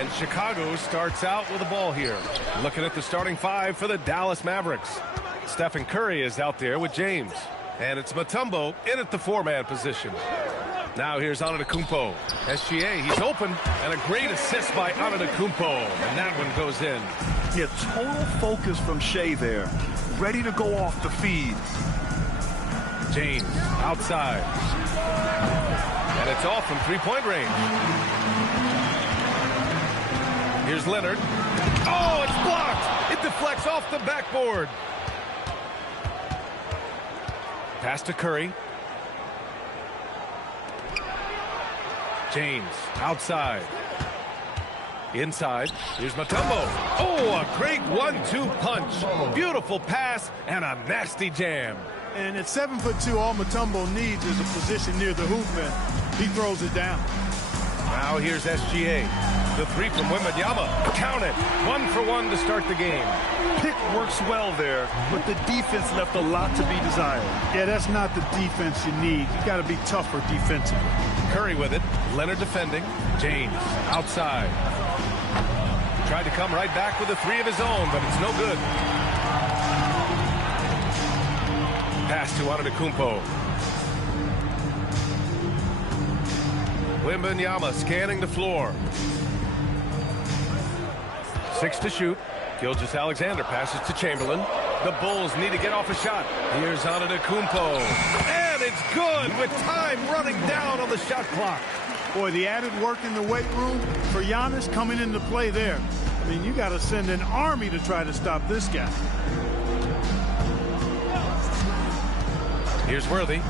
And Chicago starts out with the ball here. Looking at the starting five for the Dallas Mavericks. Stephen Curry is out there with James. And it's Mutombo in at the four-man position. Now here's Antetokounmpo. SGA, he's open. And a great assist by Antetokounmpo. And that one goes in. Yeah, total focus from Shea there. Ready to go off the feed. James outside. And it's off from three-point range. Here's Leonard. Oh, it's blocked. It deflects off the backboard. Pass to Curry. James outside. Inside. Here's Mutombo. Oh, a great 1-2 punch. Beautiful pass and a nasty jam. And at 7'2", all Mutombo needs is a position near the hoop, and he throws it down. Now here's SGA. The three from Wembanyama. Count it. 1 for 1 to start the game. Pick works well there, but the defense left a lot to be desired. Yeah, that's not the defense you need. You got to be tougher defensively. Curry with it. Leonard defending. James outside. Tried to come right back with a three of his own, but it's no good. Pass to Antetokounmpo. Wembanyama scanning the floor. 6 to shoot. Gilgeous-Alexander passes to Chamberlain. The Bulls need to get off a shot. Here's Antetokounmpo. And it's good with time running down on the shot clock. Boy, the added work in the weight room for Giannis coming into play there. I mean, you got to send an army to try to stop this guy. Here's Worthy.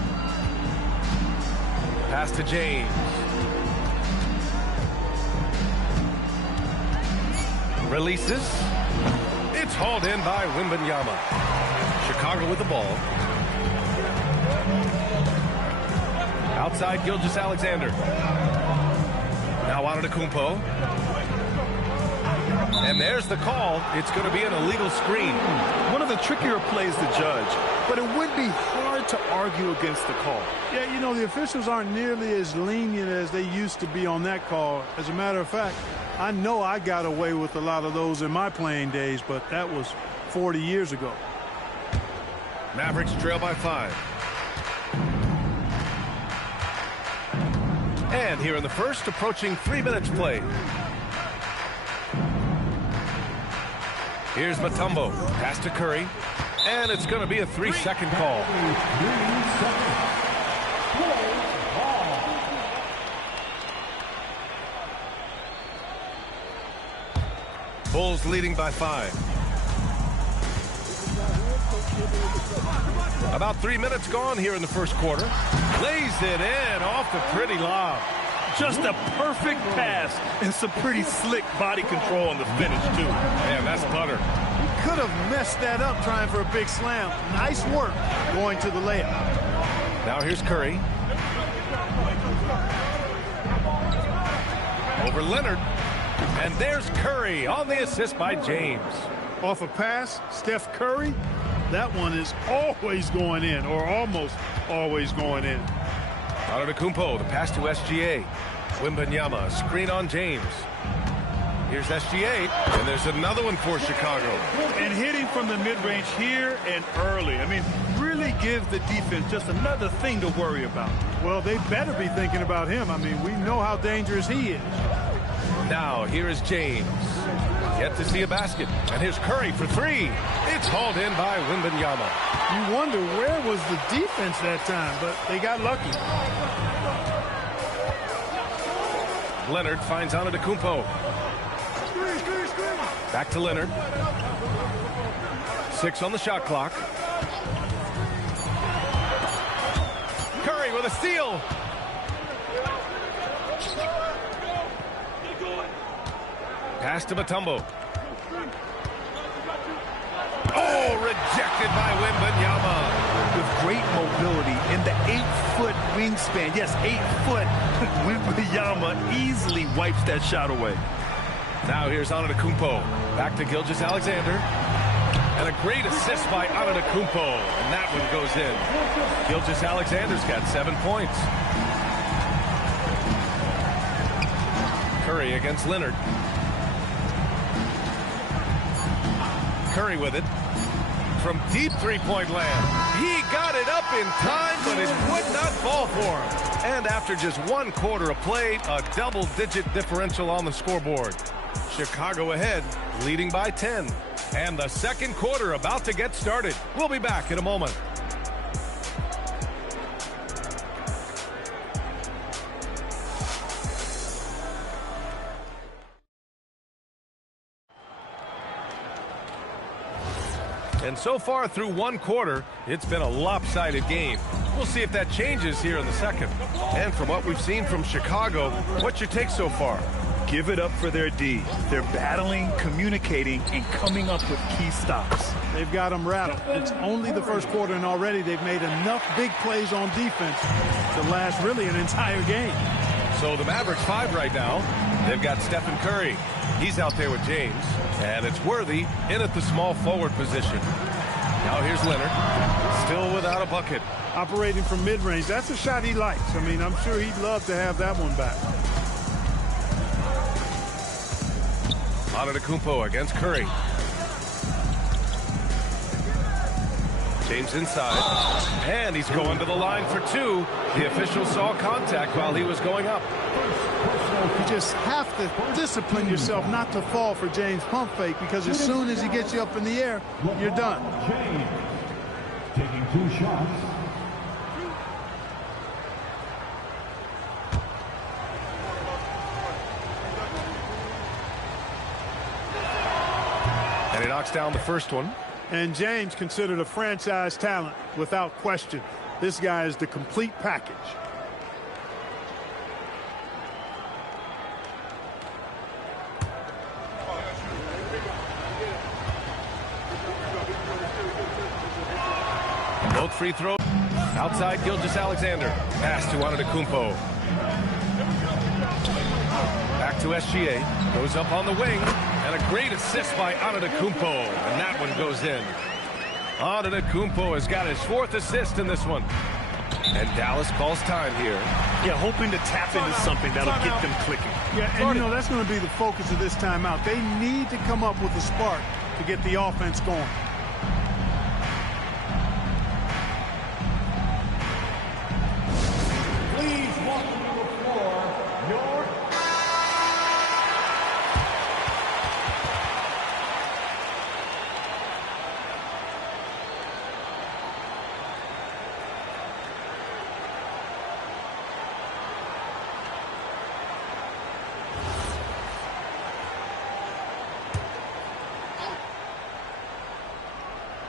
Pass to James. Releases. It's hauled in by Wembanyama. Chicago with the ball. Outside Gilgeous-Alexander. Now Antetokounmpo. And there's the call. It's going to be an illegal screen. One of the trickier plays to judge, but it would be hard to argue against the call. Yeah, you know, the officials aren't nearly as lenient as they used to be on that call. As a matter of fact, I know I got away with a lot of those in my playing days, but that was 40 years ago. Mavericks trail by 5. And here in the first, approaching 3 minutes played. Here's Mutombo. Pass to Curry. And it's going to be a 3-second call. Bulls leading by 5. About 3 minutes gone here in the first quarter. Lays it in off the pretty lob. Just a perfect pass and some pretty slick body control on the finish, too. Man, that's butter. He could have messed that up trying for a big slam. Nice work going to the layup. Now here's Curry. Over Leonard. And there's Curry on the assist by James. Off a pass, Steph Curry. That one is always going in, or almost always going in. Antetokounmpo, the pass to SGA. Wembanyama, screen on James. Here's SGA, and there's another one for Chicago. And hitting from the mid-range here and early. I mean, really gives the defense just another thing to worry about. Well, they better be thinking about him. I mean, we know how dangerous he is. Now, here is James. Yet to see a basket. And here's Curry for 3. It's hauled in by Wembanyama. You wonder where was the defense that time, but they got lucky. Leonard finds Antetokounmpo. Back to Leonard. 6 on the shot clock. Curry with a steal. Pass to Mutombo. Oh, rejected by Wembanyama. With great mobility and the 8-foot wingspan. Yes, 8 foot. Wembanyama easily wipes that shot away. Now here's Antetokounmpo. Back to Gilgeous-Alexander. And a great assist by Antetokounmpo. And that one goes in. Gilgeous-Alexander's got 7 points. Curry against Leonard. Curry with it. From deep three-point land. He got it up in time, but it would not fall for him. And after just 1 quarter of play, a double-digit differential on the scoreboard. Chicago ahead, leading by 10. And the second quarter about to get started. We'll be back in a moment. And so far through 1 quarter, it's been a lopsided game. We'll see if that changes here in the second. And from what we've seen from Chicago, what's your take so far? Give it up for their D. They're battling, communicating, and coming up with key stops. They've got them rattled. It's only the first quarter, and already they've made enough big plays on defense to last really an entire game. So the Mavericks 5 right now. They've got Stephen Curry. He's out there with James. And it's Worthy in at the small forward position. Now here's Leonard. Still without a bucket. Operating from mid-range. That's a shot he likes. I mean, I'm sure he'd love to have that one back. Antetokounmpo against Curry. James inside. And he's going to the line for 2. The official saw contact while he was going up. You just have to discipline yourself not to fall for James' pump fake, because as soon as he gets you up in the air, you're done. James taking 2 shots. And he knocks down the first one. And James considered a franchise talent without question. This guy is the complete package. Both free throws. Outside Gilgeous-Alexander. Pass to Antetokounmpo. Back to SGA. Goes up on the wing. And a great assist by Antetokounmpo. And that one goes in. Antetokounmpo has got his 4th assist in this one. And Dallas calls time here. Yeah, hoping to tap into something that'll get them clicking. Yeah, and you know, that's going to be the focus of this timeout. They need to come up with a spark to get the offense going.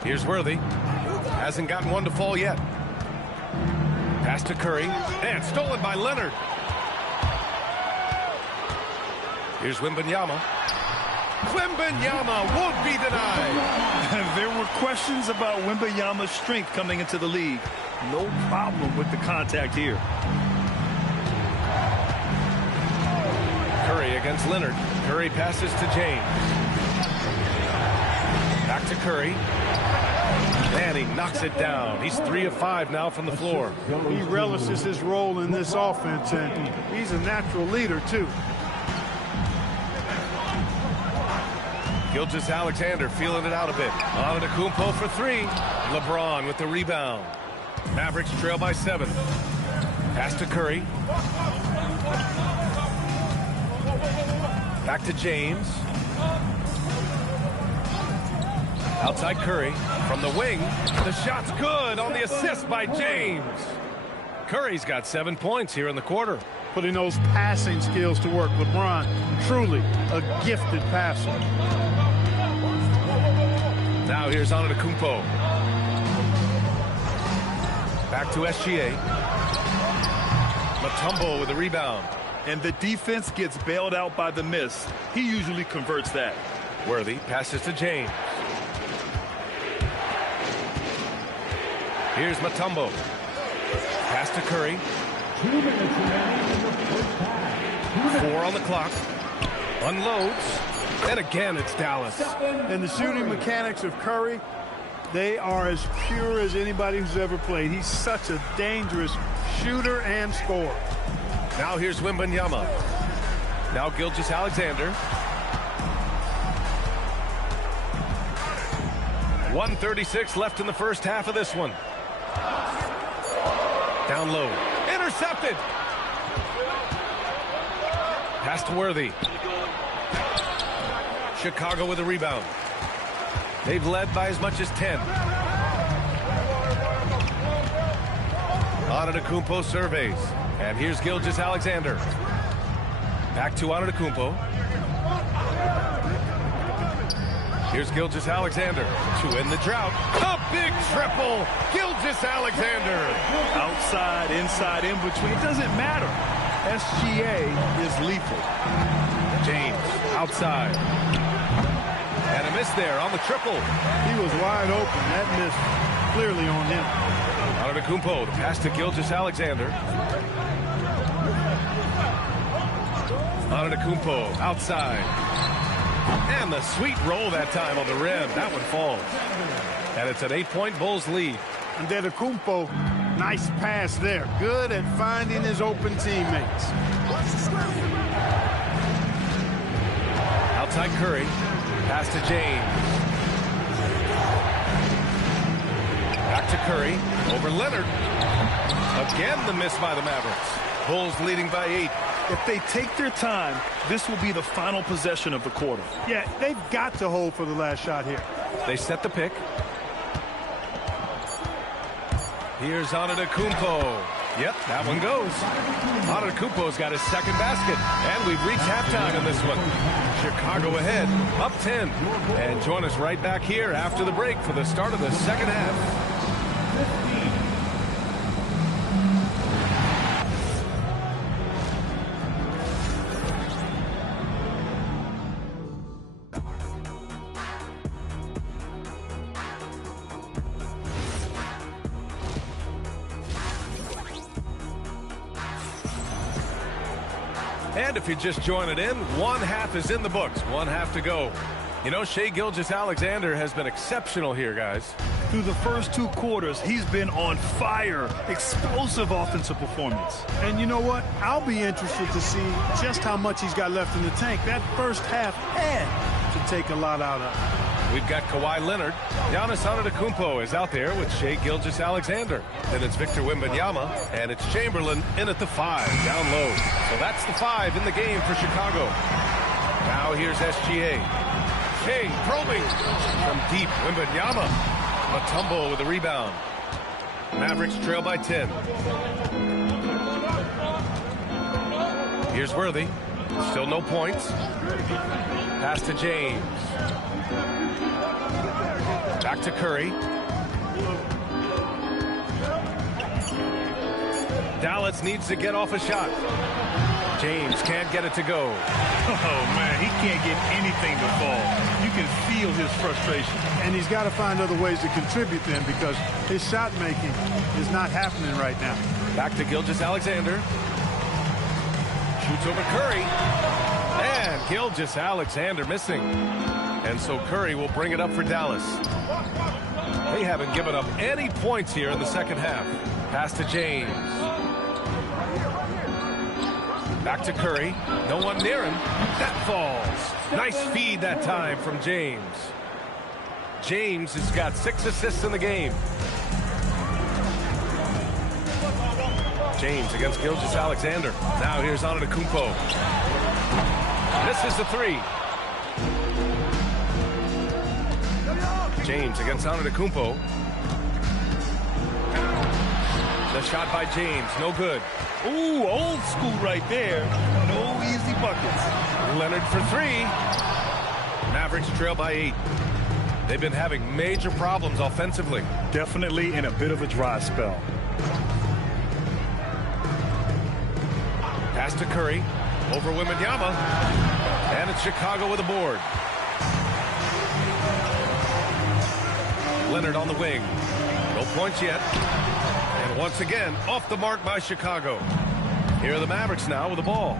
Here's Worthy. Hasn't gotten one to fall yet. Pass to Curry. And stolen by Leonard. Here's Wembanyama. Wembanyama won't be denied. There were questions about Wembanyama's strength coming into the league. No problem with the contact here. Curry against Leonard. Curry passes to James. Back to Curry. And he knocks it down. He's 3 of 5 now from the floor. He relishes his role in this offense, and he's a natural leader, too. Gilgeous-Alexander feeling it out a bit. Antetokounmpo for 3. LeBron with the rebound. Mavericks trail by 7. Pass to Curry. Back to James. Outside Curry. From the wing. The shot's good on the assist by James. Curry's got 7 points here in the quarter. Putting those passing skills to work. LeBron, truly a gifted passer. Now here's Antetokounmpo. Back to SGA. Mutombo with the rebound. And the defense gets bailed out by the miss. He usually converts that. Worthy passes to James. Here's Mutombo. Pass to Curry. 2 minutes remaining in the first half. 4 on the clock. Unloads. And again, it's Dallas. And the shooting mechanics of Curry, they are as pure as anybody who's ever played. He's such a dangerous shooter and scorer. Now here's Wembanyama. Now Gilgeous-Alexander. 1:36 left in the first half of this one. Down low. Intercepted. Pass to Worthy. Chicago with a rebound. They've led by as much as 10. Antetokounmpo surveys. And here's Gilgeous-Alexander. Back to Antetokounmpo. Here's Gilgeous-Alexander to end the drought. A big triple. Gilgeous-Alexander. Outside, inside, in between. It doesn't matter. SGA is lethal. James outside. And a miss there on the triple. He was wide open. That missed clearly on him. Antetokounmpo to pass to Gilgeous-Alexander. Antetokounmpo outside. And the sweet roll that time on the rim. That one falls. And it's an 8-point Bulls lead. Antetokounmpo, nice pass there. Good at finding his open teammates. Outside Curry. Pass to James. Back to Curry. Over Leonard. Again the miss by the Mavericks. Bulls leading by 8. If they take their time, this will be the final possession of the quarter. Yeah, they've got to hold for the last shot here. They set the pick. Here's Antetokounmpo. Yep, that one goes. Antetokounmpo's got his second basket. And we've reached halftime in this one. Chicago ahead, up 10. And join us right back here after the break for the start of the second half. And if you're just joining in, one half is in the books. One half to go. You know, Shai Gilgeous-Alexander has been exceptional here, guys. Through the first 2 quarters, he's been on fire. Explosive offensive performance. And you know what? I'll be interested to see just how much he's got left in the tank. That first half had to take a lot out of it. We've got Kawhi Leonard. Giannis Antetokounmpo is out there with Shai Gilgeous-Alexander. Then it's Victor Wembanyama, and it's Chamberlain in at the 5, down low. So that's the 5 in the game for Chicago. Now here's SGA. King probing from deep. Wembanyama. Mutombo with a rebound. Mavericks trail by 10. Here's Worthy. Still no points. Pass to James. Back to Curry. Dallas needs to get off a shot. James can't get it to go. Oh, man, he can't get anything to fall. You can feel his frustration. And he's got to find other ways to contribute then because his shot making is not happening right now. Back to Gilgeous-Alexander. Shoots over Curry. And Gilgeous-Alexander missing. And so Curry will bring it up for Dallas. They haven't given up any points here in the second half. Pass to James. Back to Curry. No one near him. That falls. Nice feed that time from James. James has got 6 assists in the game. James against Gilgeous-Alexander. Now here's Antetokounmpo. This is the 3. James against Antetokounmpo. The shot by James, no good. Ooh, old school right there. No easy buckets. Leonard for 3. Mavericks trail by 8. They've been having major problems offensively. Definitely in a bit of a dry spell. Pass to Curry. Over Wembanyama. And it's Chicago with a board. Leonard on the wing. No points yet. And once again, off the mark by Chicago. Here are the Mavericks now with the ball.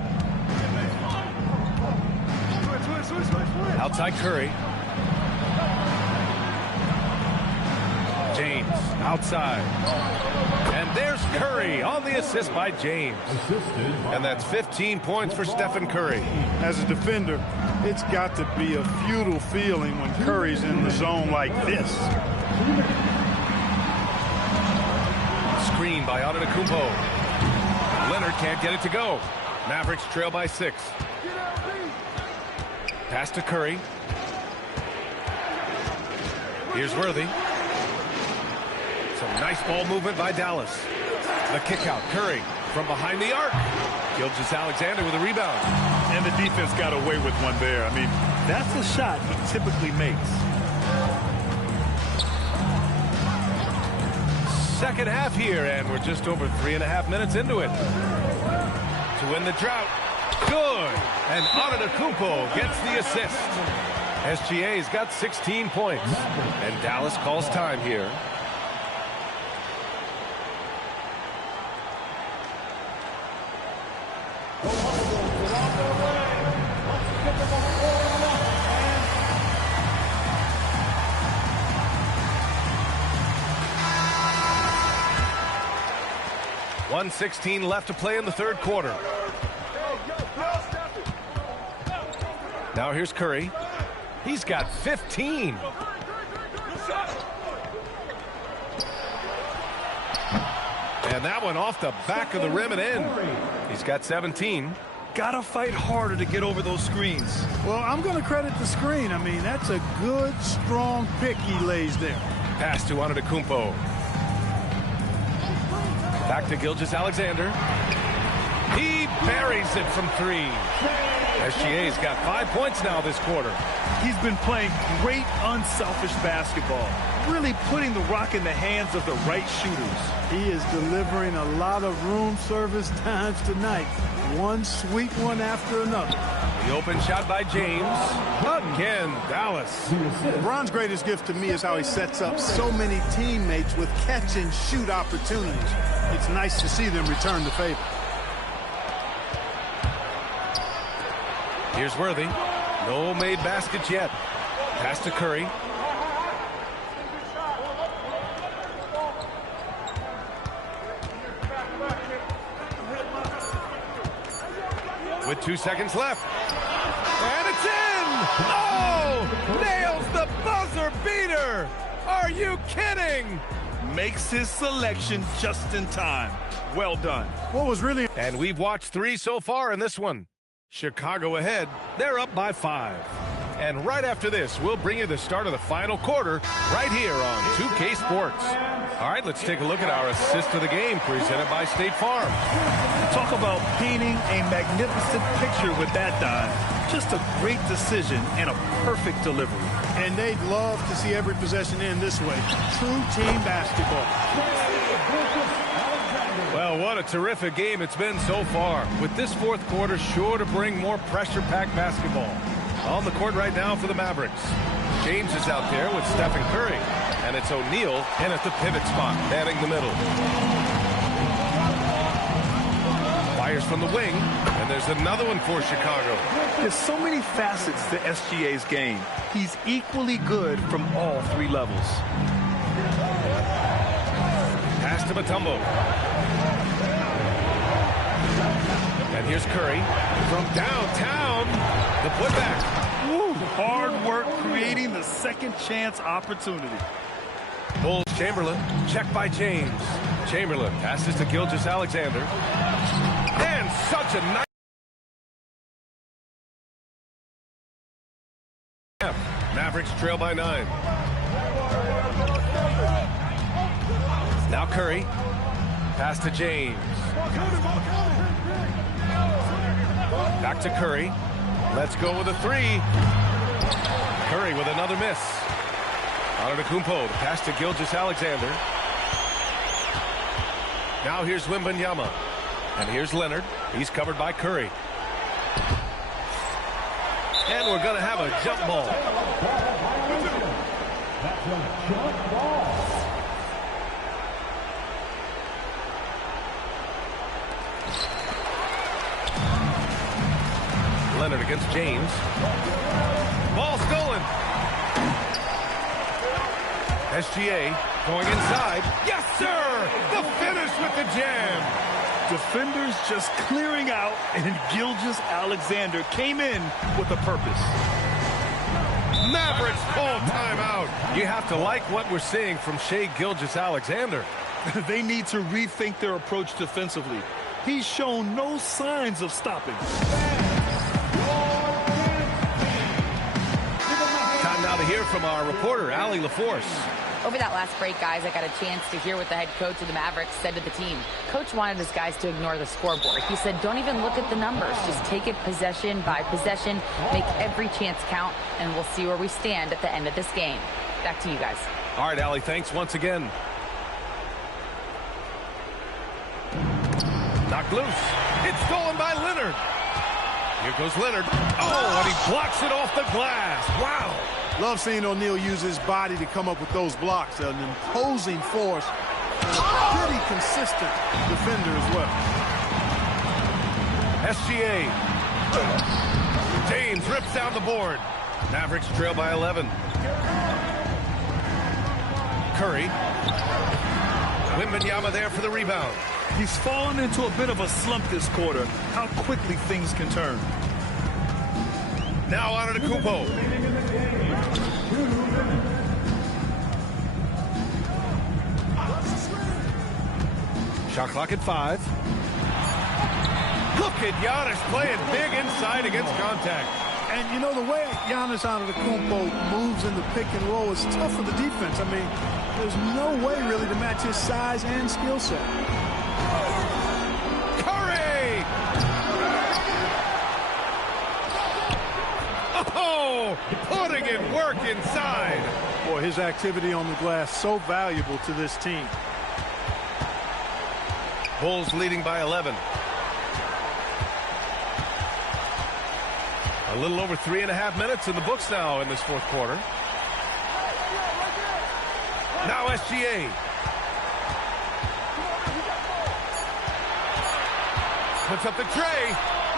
Outside Curry. James outside. And There's Curry on the assist by James. And that's 15 points for Stephen Curry. As a defender, it's got to be a futile feeling when Curry's in the zone like this. Screen by Antetokounmpo. Leonard can't get it to go. Mavericks trail by 6. Pass to Curry. Here's Worthy. Some nice ball movement by Dallas. The kick out. Curry from behind the arc. Gilgeous-Alexander with a rebound. And the defense got away with one there. I mean, that's a shot he typically makes. Second half here, and we're just over 3.5 minutes into it. To win the drought. Good. And Antetokounmpo gets the assist. SGA's got 16 points. And Dallas calls time here. .116 left to play in the third quarter. Now here's Curry. He's got 15. And that one off the back of the rim and in. He's got 17. Gotta fight harder to get over those screens. Well, I'm going to credit the screen. I mean, that's a good, strong pick he lays there. Pass to Antetokounmpo. Back to Gilgeous-Alexander. He buries it from 3. SGA's got 5 points now this quarter. He's been playing great, unselfish basketball. Really putting the rock in the hands of the right shooters. He is delivering a lot of room service times tonight. One sweet one after another. The open shot by James. Again, Dallas. LeBron's greatest gift to me is how he sets up so many teammates with catch-and-shoot opportunities. It's nice to see them return the favor. Here's Worthy. No made baskets yet. Pass to Curry. With 2 seconds left. And it's in! Oh! Nails the buzzer beater! Are you kidding? Makes his selection just in time. Well done. What was really... And we've watched 3 so far in this one. Chicago ahead. They're up by 5. And right after this, we'll bring you the start of the final quarter right here on 2K Sports. All right, let's take a look at our assist of the game presented by State Farm. Talk about painting a magnificent picture with that dive. Just a great decision and a perfect delivery. And they'd love to see every possession end this way. True team basketball. Well, what a terrific game it's been so far. With this fourth quarter sure to bring more pressure-packed basketball. On the court right now for the Mavericks. James is out there with Stephen Curry. And it's O'Neal in at the pivot spot, manning the middle. Fires from the wing, and there's another one for Chicago. There's so many facets to SGA's game. He's equally good from all 3 levels. Pass to Mutombo. And here's Curry from downtown. The putback. Woo, hard work creating the second chance opportunity. Bulls Chamberlain, checked by James. Chamberlain passes to Gilgeous-Alexander. And such a nice... Mavericks trail by 9. Now Curry. Pass to James. Back to Curry. Let's go with a 3. Curry with another miss. Antetokounmpo, the pass to Gilgeous-Alexander. Now here's Wembanyama. And here's Leonard. He's covered by Curry. And we're going to have a jump ball. That's a jump ball. Leonard against James. Ball stolen. SGA going inside. Yes, sir! The finish with the jam. Defenders just clearing out, and Gilgeous-Alexander came in with a purpose. Mavericks call timeout. You have to like what we're seeing from Shai Gilgeous-Alexander. They need to rethink their approach defensively. He's shown no signs of stopping. Time now to hear from our reporter, Allie LaForce. Over that last break, guys, I got a chance to hear what the head coach of the Mavericks said to the team. Coach wanted his guys to ignore the scoreboard. He said, don't even look at the numbers. Just take it possession by possession, make every chance count, and we'll see where we stand at the end of this game. Back to you guys. All right, Allie, thanks once again. Knocked loose. It's stolen by Leonard. Here goes Leonard. Oh, and he blocks it off the glass. Wow. Love seeing O'Neal use his body to come up with those blocks. An imposing force. And a pretty consistent defender as well. SGA. James rips down the board. Mavericks trail by 11. Curry. Wembanyama there for the rebound. He's fallen into a bit of a slump this quarter. How quickly things can turn. Now on to Kupo. Shot clock at 5. Look at Giannis playing big inside against contact. And you know, the way Giannis Antetokounmpo moves in the pick and roll is tough for the defense. I mean, there's no way really to match his size and skill set. Curry! Oh, putting in work inside. Boy, his activity on the glass so valuable to this team. Bulls leading by 11. A little over 3.5 minutes in the books now in this fourth quarter. Now SGA. Puts up the tray.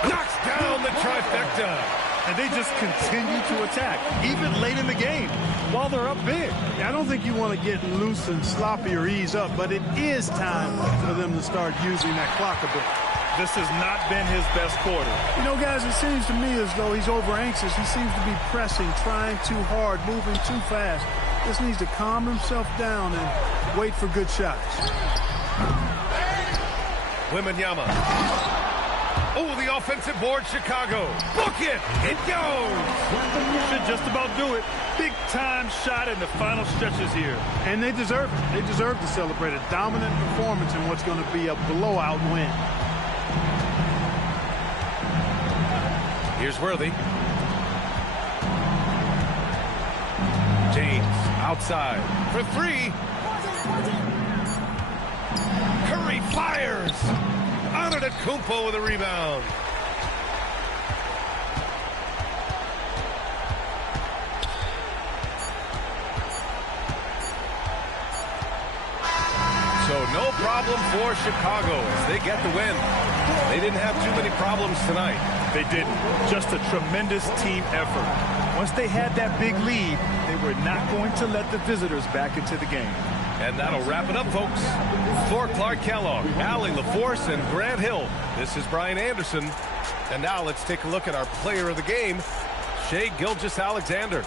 Knocks down the trifecta. And they just continue to attack, even late in the game, while they're up big. I don't think you want to get loose and sloppy or ease up, but it is time for them to start using that clock a bit. This has not been his best quarter. You know, guys, it seems to me as though he's over anxious. He seems to be pressing, trying too hard, moving too fast. Just needs to calm himself down and wait for good shots. Wembanyama. Oh, the offensive board, Chicago. Book it. It goes. Should just about do it. Big time shot in the final stretches here. And they deserve it. They deserve to celebrate a dominant performance in what's going to be a blowout win. Here's Worthy. James outside for 3. Curry fires. Antetokounmpo with a rebound. So no problem for Chicago as they get the win. They didn't have too many problems tonight. They didn't. Just a tremendous team effort. Once they had that big lead, they were not going to let the visitors back into the game. And that'll wrap it up, folks. For Clark Kellogg, Allie LaForce, and Grant Hill, this is Brian Anderson. And now let's take a look at our player of the game, Shai Gilgeous-Alexander.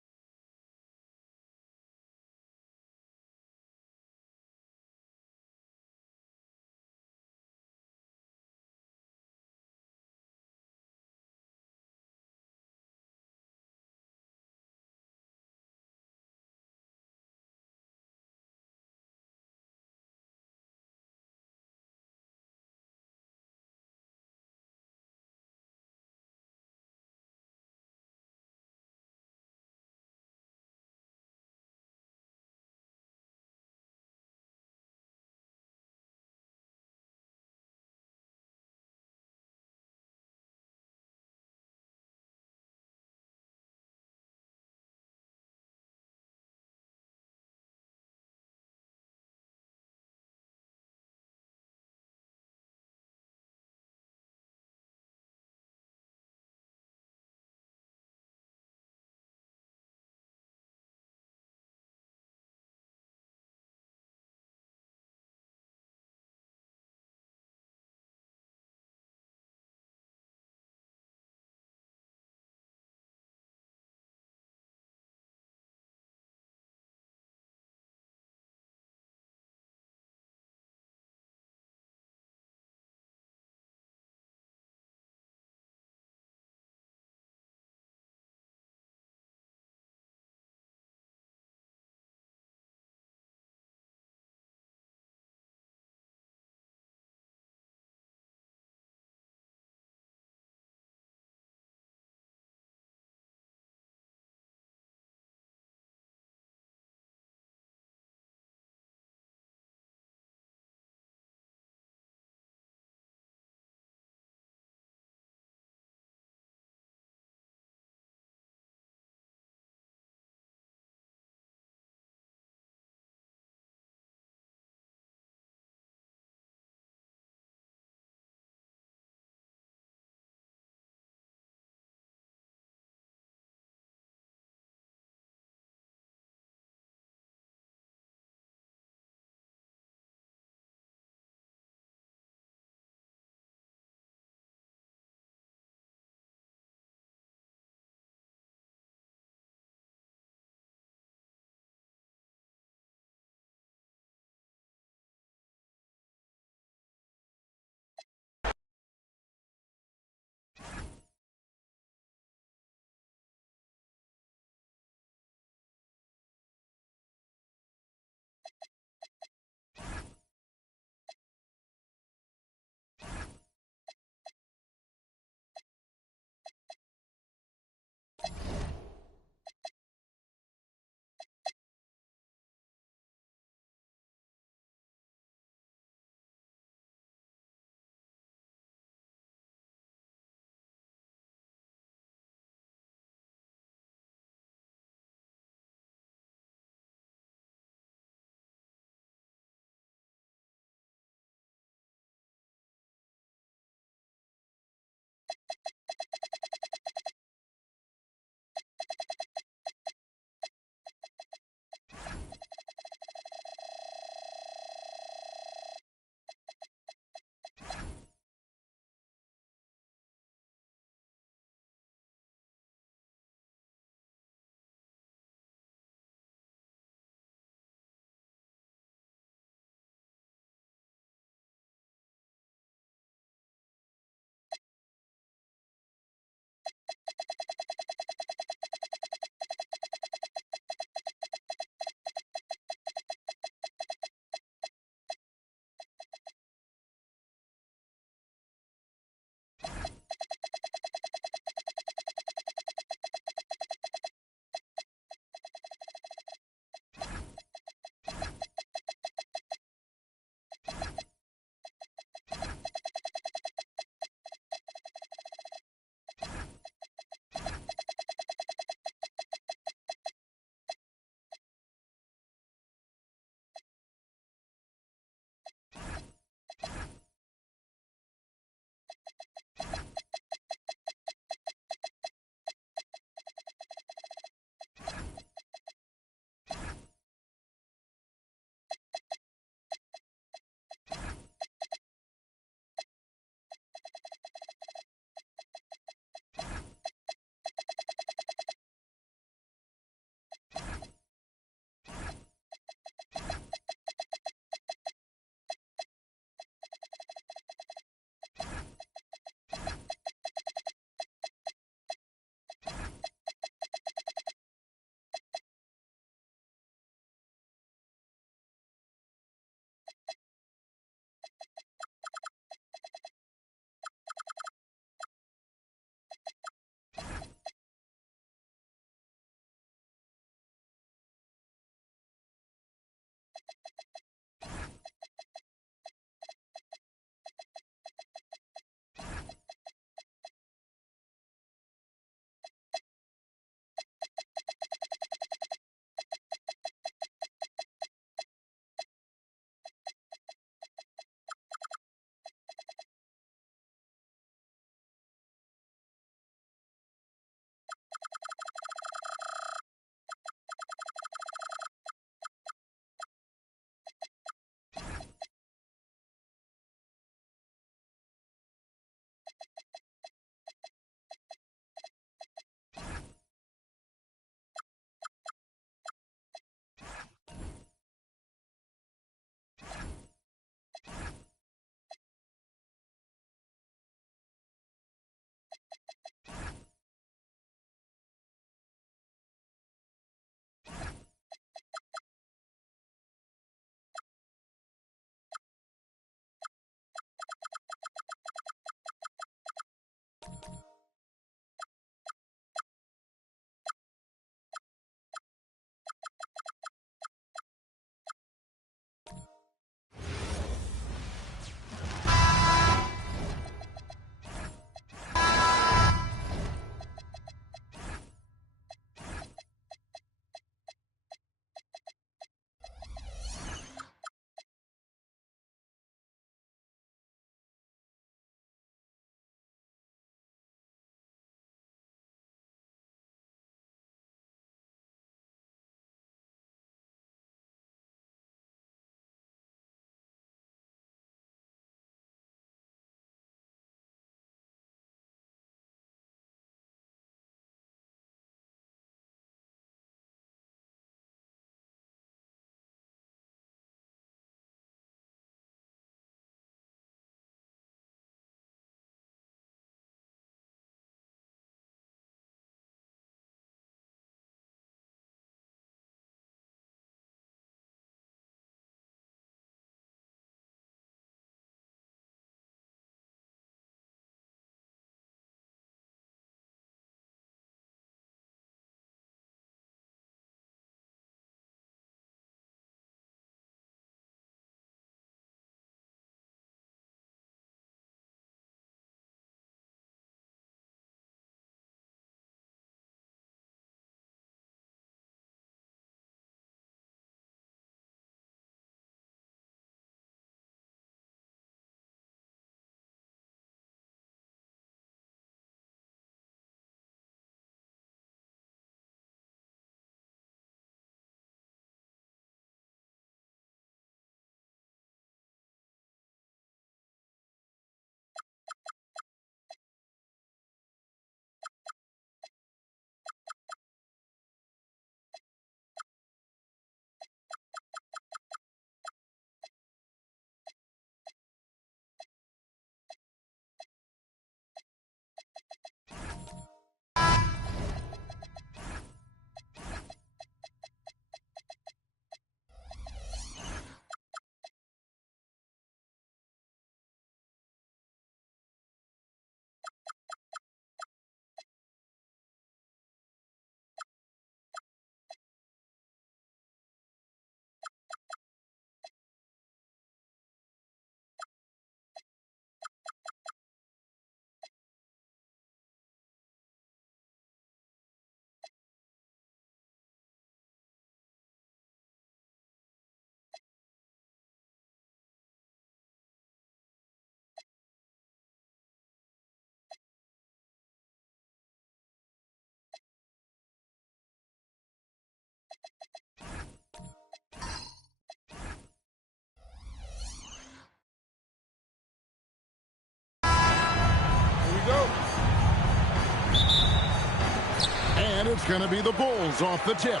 It's going to be the Bulls off the tip.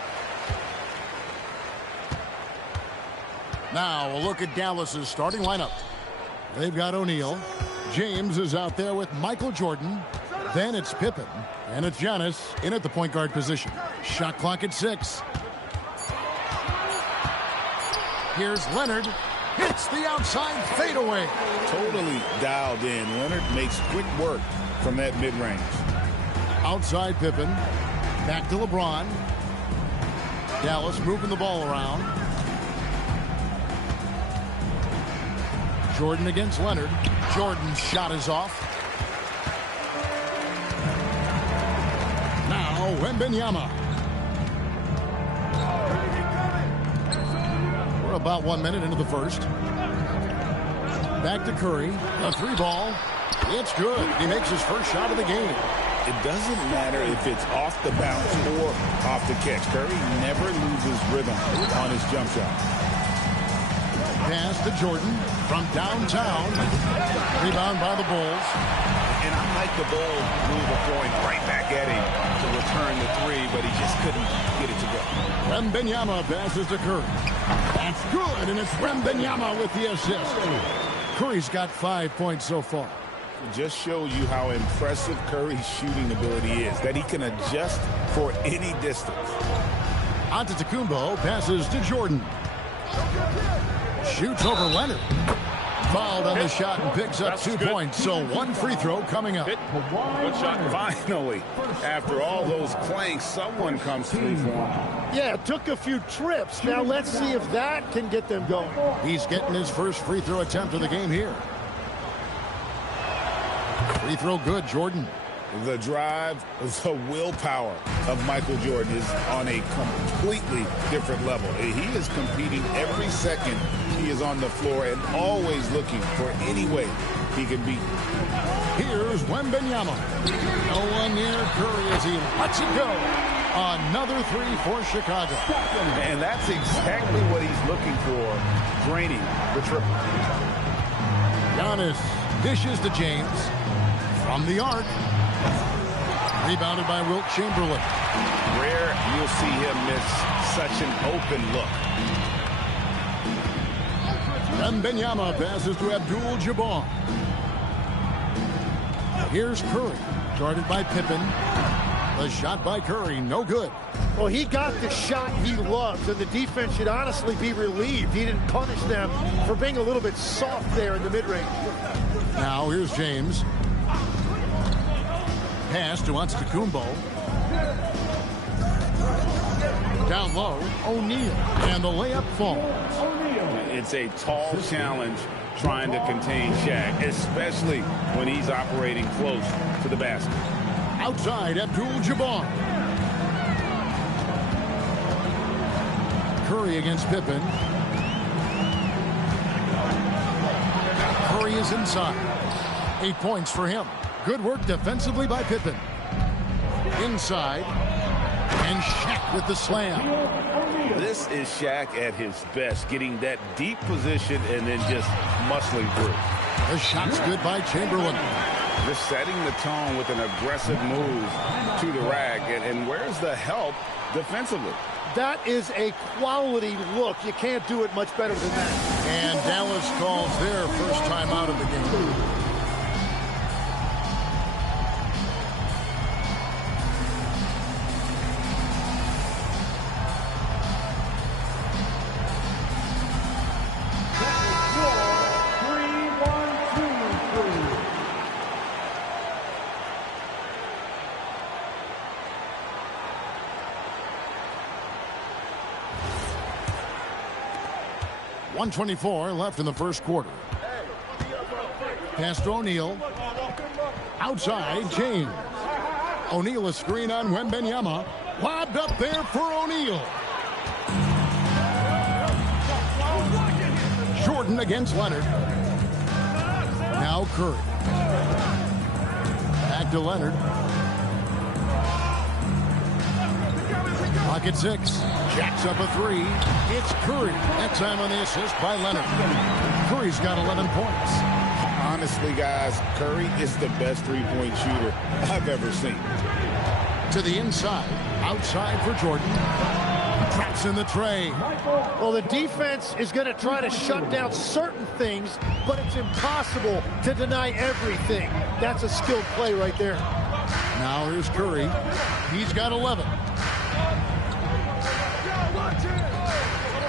Now a look at Dallas's starting lineup. They've got O'Neal. James is out there with Michael Jordan. Then it's Pippen. And it's Giannis in at the point guard position. Shot clock at 6. Here's Leonard. Hits the outside fadeaway. Totally dialed in. Leonard makes quick work from that mid-range. Outside Pippen. Back to LeBron. Dallas moving the ball around. Jordan against Leonard. Jordan's shot is off. Now Wembanyama. We're about 1 minute into the first. Back to Curry. A 3-ball. It's good. He makes his first shot of the game. It doesn't matter if it's off the bounce or off the catch. Curry never loses rhythm on his jump shot. Pass to Jordan from downtown. Rebound by the Bulls. And I like the Bulls move a point right back at him to return the 3, but he just couldn't get it to go. Wembanyama passes to Curry. That's good, and it's Wembanyama with the assist. Curry's got 5 points so far. Just shows you how impressive Curry's shooting ability is, that he can adjust for any distance. Antetokounmpo passes to Jordan. Shoots over Leonard. Fouled on the shot and picks up 2 points. So 1 free throw coming up. Good shot. Finally, after all those clanks, someone comes through for him. Yeah, it took a few trips. Now let's see if that can get them going. He's getting his first free throw attempt of the game here. Free throw good, Jordan. The drive, the willpower of Michael Jordan is on a completely different level. He is competing every second he is on the floor and always looking for any way he can beat. Here's Wembanyama. No one near Curry as he lets it go. Another 3 for Chicago. And that's exactly what he's looking for, draining the triple. Giannis dishes to James. From the arc. Rebounded by Wilt Chamberlain. Rare you'll see him miss such an open look. Wembanyama passes to Abdul-Jabbar. Here's Curry. Guarded by Pippen. The shot by Curry, no good. Well, he got the shot he loves, and the defense should honestly be relieved. He didn't punish them for being a little bit soft there in the mid-range. Now here's James. Pass to Antetokounmpo. Down low, O'Neal. And the layup falls. It's a tall challenge trying to contain Shaq, especially when he's operating close to the basket. Outside, Abdul-Jabbar. Curry against Pippen. Curry is inside. 8 points for him. Good work defensively by Pippen. Inside. And Shaq with the slam. This is Shaq at his best, getting that deep position and then just muscling through. The shot's good by Chamberlain. Just setting the tone with an aggressive move to the rack. And where's the help defensively? That is a quality look. You can't do it much better than that. And Dallas calls their first time out of the game. .124 left in the first quarter. Pass to O'Neal. Outside, James. O'Neal a screen on Wembanyama. Lobbed up there for O'Neal. Jordan against Leonard. Now Curry. Back to Leonard. Pocket 6. Jacks up a 3. It's Curry. That time on the assist by Leonard. Curry's got 11 points. Honestly, guys, Curry is the best three-point shooter I've ever seen. To the inside. Outside for Jordan. Traps in the tray. Well, the defense is going to try to shut down certain things, but it's impossible to deny everything. That's a skilled play right there. Now here's Curry. He's got 11.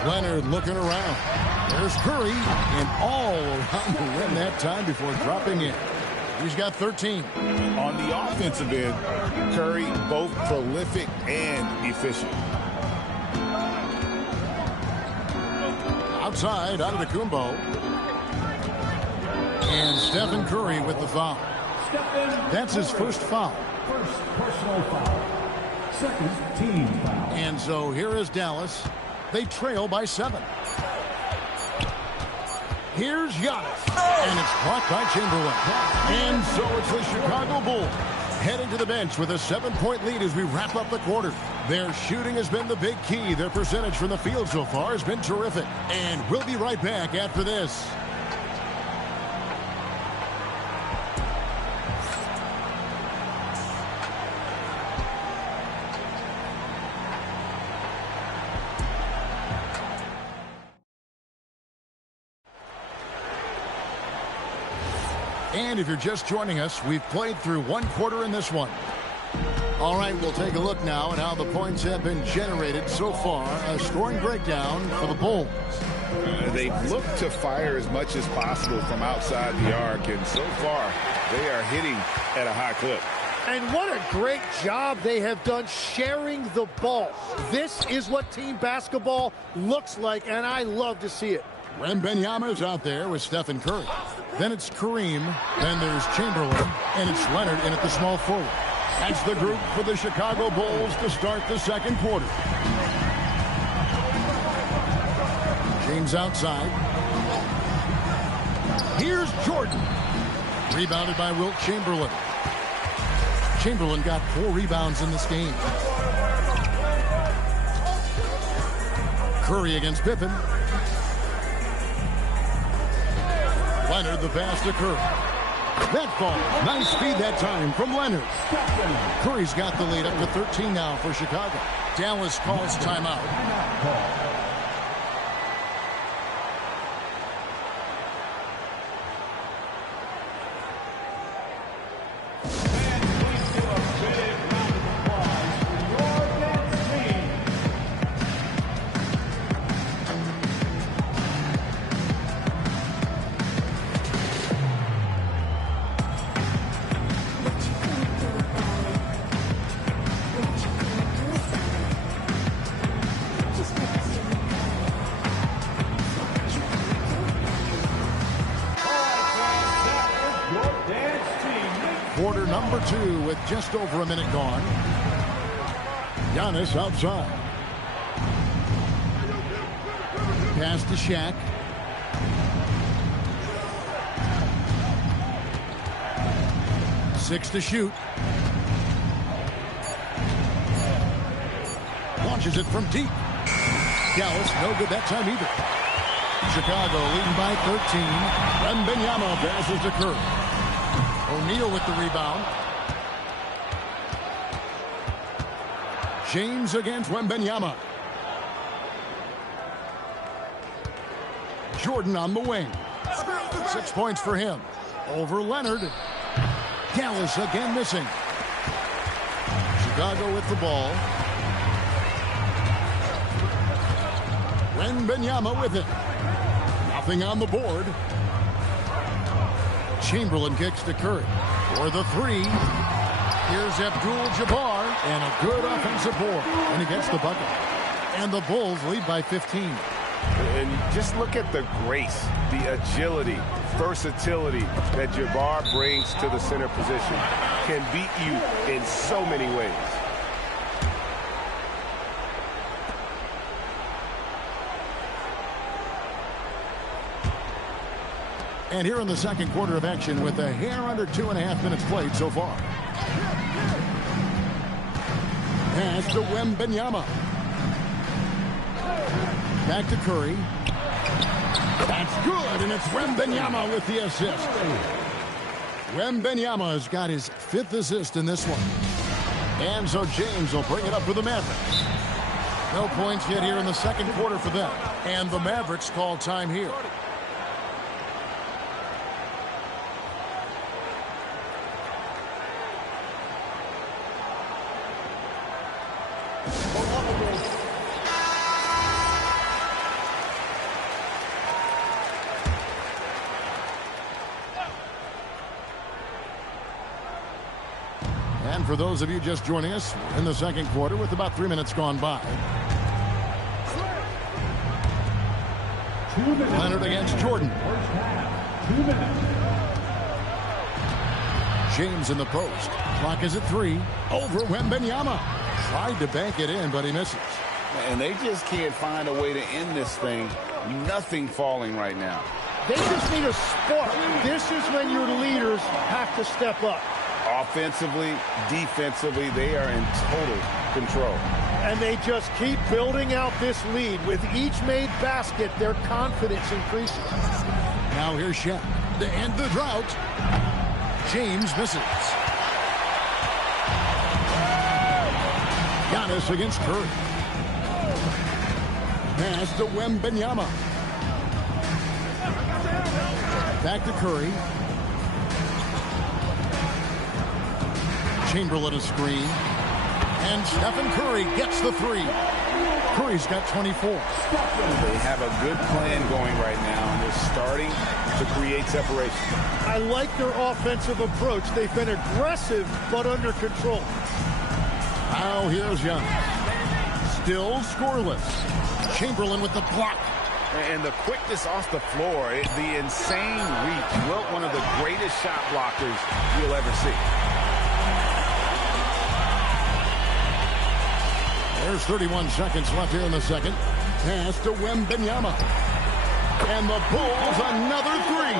Leonard looking around. There's Curry, and all around the rim that time before dropping in. He's got 13. On the offensive end, Curry both prolific and efficient. Outside, Antetokounmpo. And Stephen Curry with the foul. That's his first foul. First personal foul. Second team foul. And so here is Dallas. They trail by 7. Here's Giannis. And it's caught by Chamberlain. And so it's the Chicago Bulls heading to the bench with a 7-point lead as we wrap up the quarter. Their shooting has been the big key. Their percentage from the field so far has been terrific. And we'll be right back after this. And if you're just joining us, we've played through one quarter in this one. All right, we'll take a look now at how the points have been generated so far. A scoring breakdown for the Bulls. They've looked to fire as much as possible from outside the arc, and so far they are hitting at a high clip. And what a great job they have done sharing the ball. This is what team basketball looks like, and I love to see it. Wembanyama is out there with Stephen Curry. Then it's Kareem. Then there's Chamberlain. And it's Leonard in at the small forward. That's the group for the Chicago Bulls to start the second quarter. James outside. Here's Jordan. Rebounded by Wilt Chamberlain. Chamberlain got 4 rebounds in this game. Curry against Pippen. Leonard the pass to Curry. That ball. Nice speed that time from Leonard. Curry's got the lead up to 13 now for Chicago. Dallas calls timeout. Quarter number 2 with just over a minute gone. Giannis outside. Pass to Shaq. Six to shoot. Launches it from deep. Dallas no good that time either. Chicago leading by 13. Wembanyama passes to Curry. O'Neal with the rebound. James against Wembanyama. Jordan on the wing. 6 points for him. Over Leonard. Dallas again missing. Chicago with the ball. Wembanyama with it. Nothing on the board. Chamberlain kicks to Curry for the 3. Here's Abdul-Jabbar and a good offensive board, and he gets the bucket. And the Bulls lead by 15. And just look at the grace, the agility, versatility that Jabbar brings to the center position. Can beat you in so many ways. And here in the second quarter of action with a hair under 2.5 minutes played so far. Pass to Wembanyama. Back to Curry. That's good, and it's Wembanyama with the assist. Wembanyama has got his 5th assist in this one. And so James will bring it up for the Mavericks. No points yet here in the second quarter for them. And the Mavericks call time here. And for those of you just joining us, in the second quarter with about 3 minutes gone by. Leonard against Jordan. 2 minutes. James in the post. Clock is at 3. Over Wembanyama. Tried to bank it in, but he misses. And they just can't find a way to end this thing. Nothing falling right now. They just need a spark. This is when your leaders have to step up. Offensively, defensively, they are in total control. And they just keep building out this lead. With each made basket, their confidence increases. Now here's Shaq to end the drought. James misses. Giannis against Curry. Pass to Wembanyama. Back to Curry. Chamberlain a screen. And Stephen Curry gets the 3. Curry's got 24. They have a good plan going right now, and they're starting to create separation. I like their offensive approach. They've been aggressive, but under control. Now here's Giannis. Still scoreless. Chamberlain with the block. And the quickness off the floor, the insane reach. Wilt, one of the greatest shot blockers you'll ever see. There's 31 seconds left here in the second. Pass to Wembanyama. And the Bulls another 3.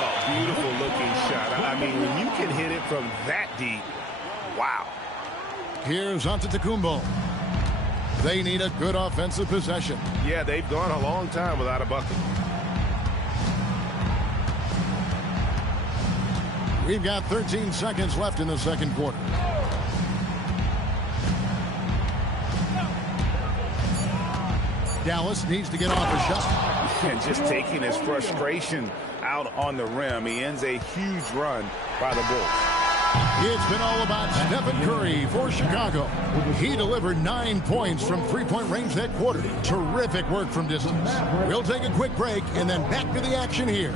Oh, beautiful looking shot. I mean, when you can hit it from that deep, wow. Here's Antetokounmpo. They need a good offensive possession. Yeah, they've gone a long time without a bucket. We've got 13 seconds left in the second quarter. Dallas needs to get off a shot. And just taking his frustration out on the rim. He ends a huge run by the Bulls. It's been all about Stephen Curry for Chicago. He delivered 9 points from three-point range that quarter. Terrific work from distance. We'll take a quick break and then back to the action here.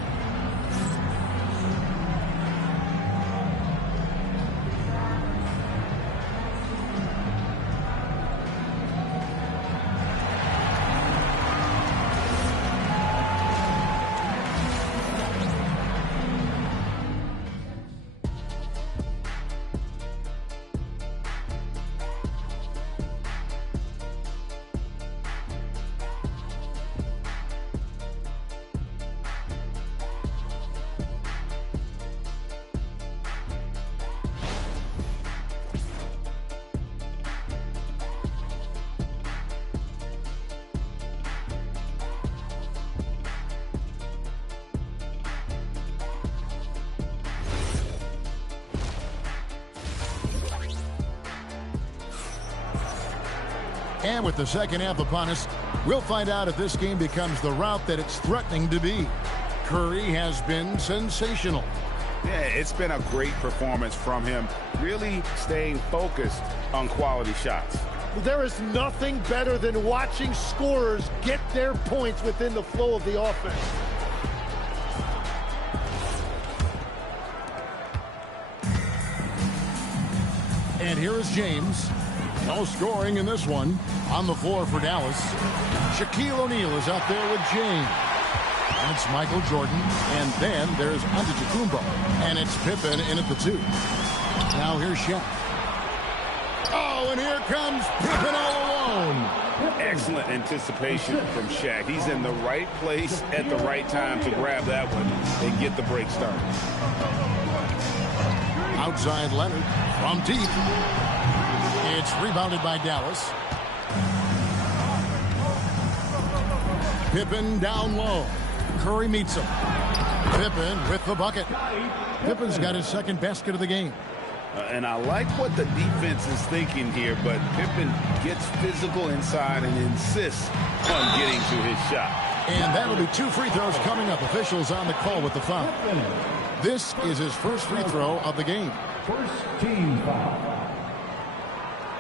And with the second half upon us, we'll find out if this game becomes the route that it's threatening to be. Curry has been sensational. Yeah, it's been a great performance from him, really staying focused on quality shots. There is nothing better than watching scorers get their points within the flow of the offense. And here is James. No scoring in this one. On the floor for Dallas. Shaquille O'Neal is out there with James. And it's Michael Jordan. And then there's Antetokounmpo. And it's Pippen in at the 2. Now here's Shaq. Oh, and here comes Pippen all alone. Excellent anticipation from Shaq. He's in the right place at the right time to grab that one and get the break started. Outside Leonard from deep. It's rebounded by Dallas. Pippen down low. Curry meets him. Pippen with the bucket. Pippen's got his second basket of the game. And I like what the defense is thinking here, but Pippen gets physical inside and insists on getting to his shot. And that'll be 2 free throws coming up. Officials on the call with the foul. This is his first free throw of the game. First team foul.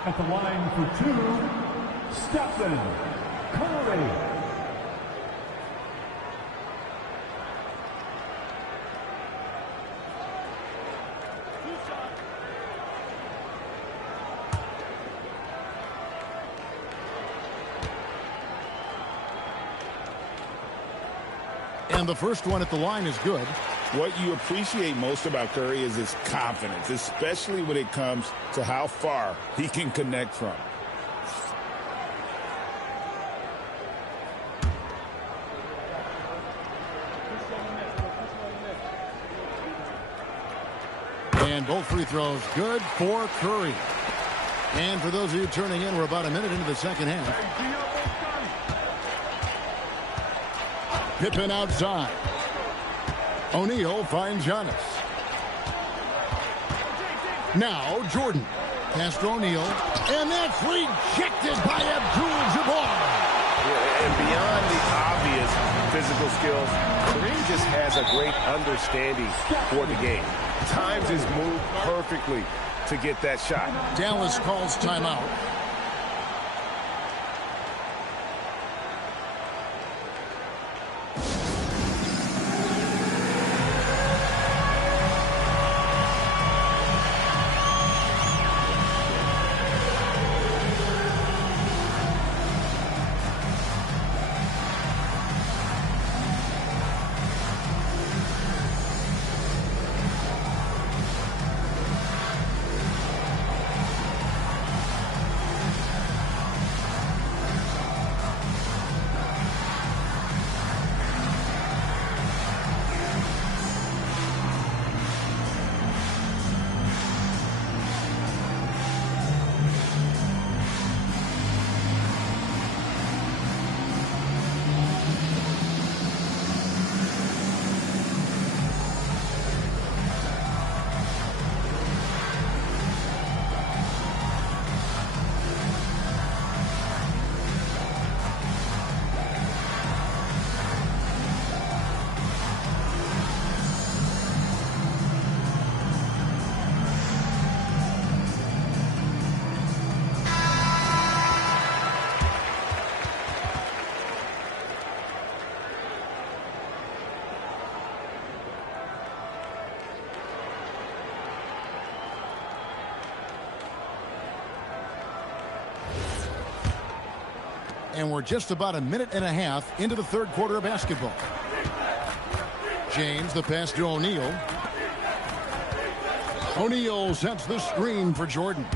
At the line for 2, Stephen Curry. And the first one at the line is good. What you appreciate most about Curry is his confidence, especially when it comes to how far he can connect from. And both free throws good for Curry. And for those of you turning in, we're about a minute into the second half. Pippen outside. O'Neal finds Giannis. Now Jordan. Pass to O'Neal. And that's rejected by Abdul-Jabbar. And beyond the obvious physical skills, Kareem just has a great understanding for the game. Times his move perfectly to get that shot. Dallas calls timeout. And we're just about a minute and a half into the third quarter of basketball. James, the pass to O'Neal. O'Neal sets the screen for Jordan.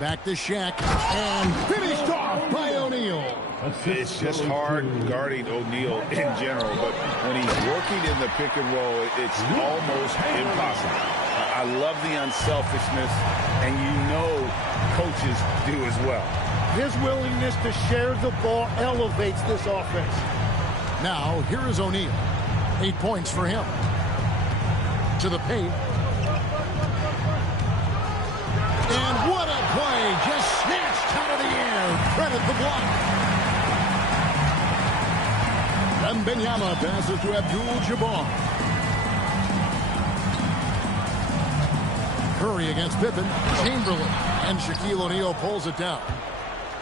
Back to Shaq. And finished off by O'Neal. It's just hard guarding O'Neal in general, but when he's working in the pick and roll, it's almost impossible. I love the unselfishness, and you know coaches do as well. His willingness to share the ball elevates this offense. Now, here is O'Neal. 8 points for him. To the paint. And what a play. Just snatched out of the air. Credit the block. Wembanyama passes to Abdul-Jabbar. Curry against Pippen. Chamberlain. And Shaquille O'Neal pulls it down.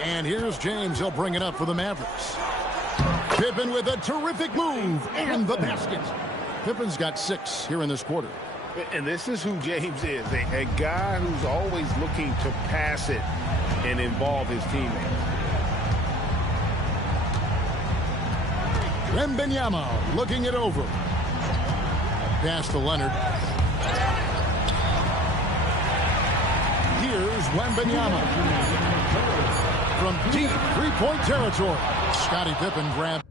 And here's James. He'll bring it up for the Mavericks. Pippen with a terrific move and the basket. Pippen's got 6 here in this quarter. And this is who James is, a guy who's always looking to pass it and involve his teammates. Wembanyama looking it over. Pass to Leonard. Here's Wembanyama. From deep three-point territory, Scottie Pippen grabbed.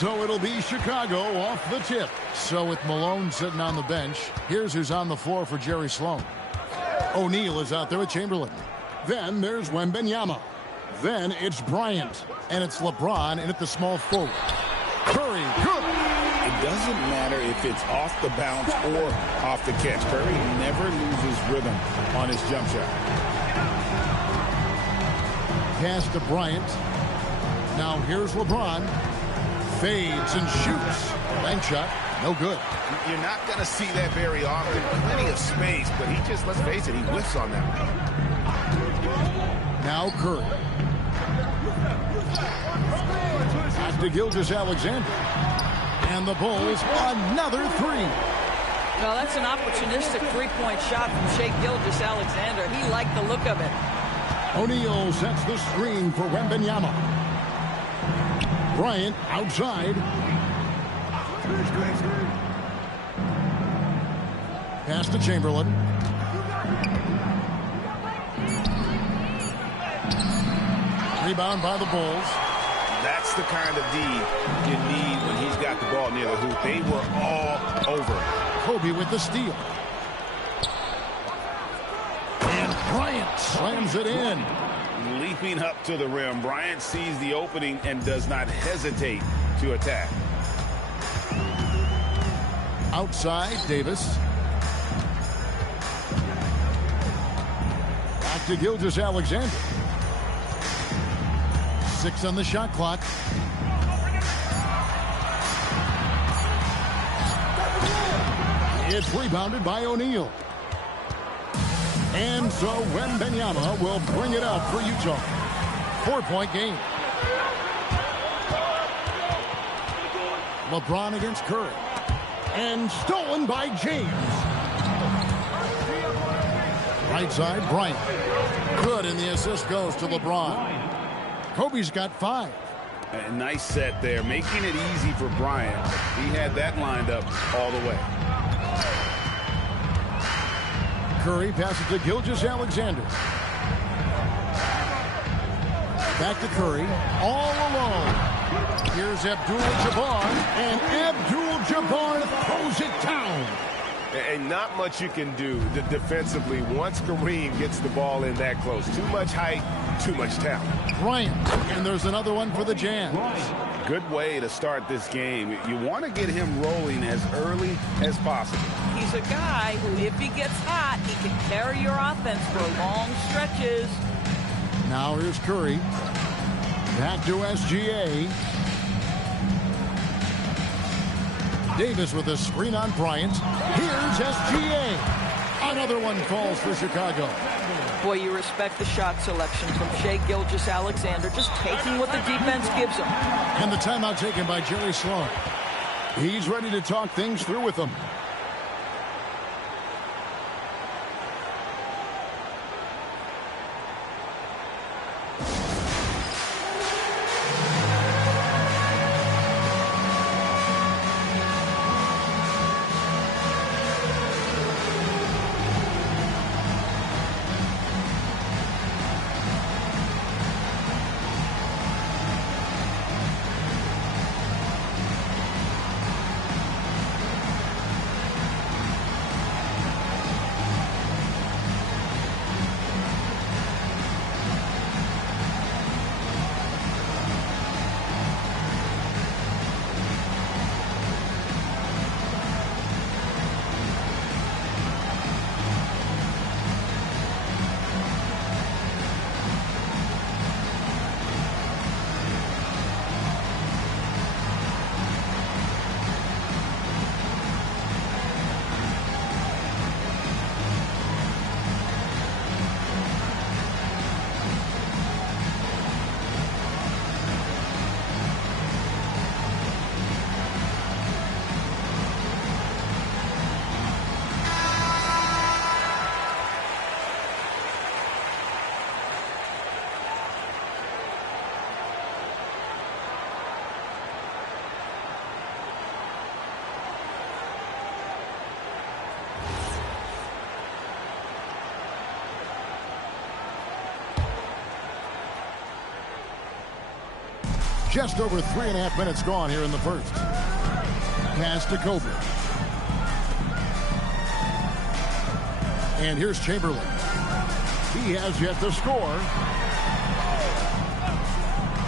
So it'll be Chicago off the tip. So with Malone sitting on the bench, here's who's on the floor for Jerry Sloan. O'Neal is out there with Chamberlain. Then there's Wembanyama. Then it's Bryant. And it's LeBron in at the small forward. Curry, good. It doesn't matter if it's off the bounce or off the catch. Curry never loses rhythm on his jump shot. Pass to Bryant. Now here's LeBron. Fades and shoots. Bank shot. No good. You're not going to see that very often. Plenty of space, but he just, let's face it, he whiffs on that. Now Curry. Back to Gilgeous-Alexander. And the Bulls, another three. Well, that's an opportunistic three-point shot from Shai Gilgeous-Alexander. He liked the look of it. O'Neal sets the screen for Wembanyama. Bryant outside. Pass to Chamberlain. Rebound by the Bulls. That's the kind of D you need when he's got the ball near the hoop. They were all over him. Kobe with the steal. And Bryant slams it in. Leaping up to the rim, Bryant sees the opening and does not hesitate to attack. Outside, Davis. Back to Gilgeous-Alexander. 6 on the shot clock. It's rebounded by O'Neal. And so Wembanyama will bring it up for Utah. 4-point game. LeBron against Curry. And stolen by James. Right side, Bryant. Good, and the assist goes to LeBron. Kobe's got 5. A nice set there, making it easy for Bryant. He had that lined up all the way. Curry passes to Gilgeous-Alexander. Back to Curry, all alone. Here's Abdul-Jabbar, and Abdul-Jabbar throws it down. And not much you can do defensively once Kareem gets the ball in that close. Too much height, too much talent. Bryant, and there's another one for the Jazz. Good way to start this game. You want to get him rolling as early as possible. He's a guy who, if he gets hot, he can carry your offense for long stretches. Now here's Curry. Back to SGA. Davis with a screen on Bryant. Here's SGA. Another one falls for Chicago. Boy, you respect the shot selection from Shai Gilgeous-Alexander, just taking what the defense gives him. And the timeout taken by Jerry Sloan. He's ready to talk things through with them. Just over 3.5 minutes gone here in the first. Pass to Kobe. And here's Chamberlain. He has yet to score.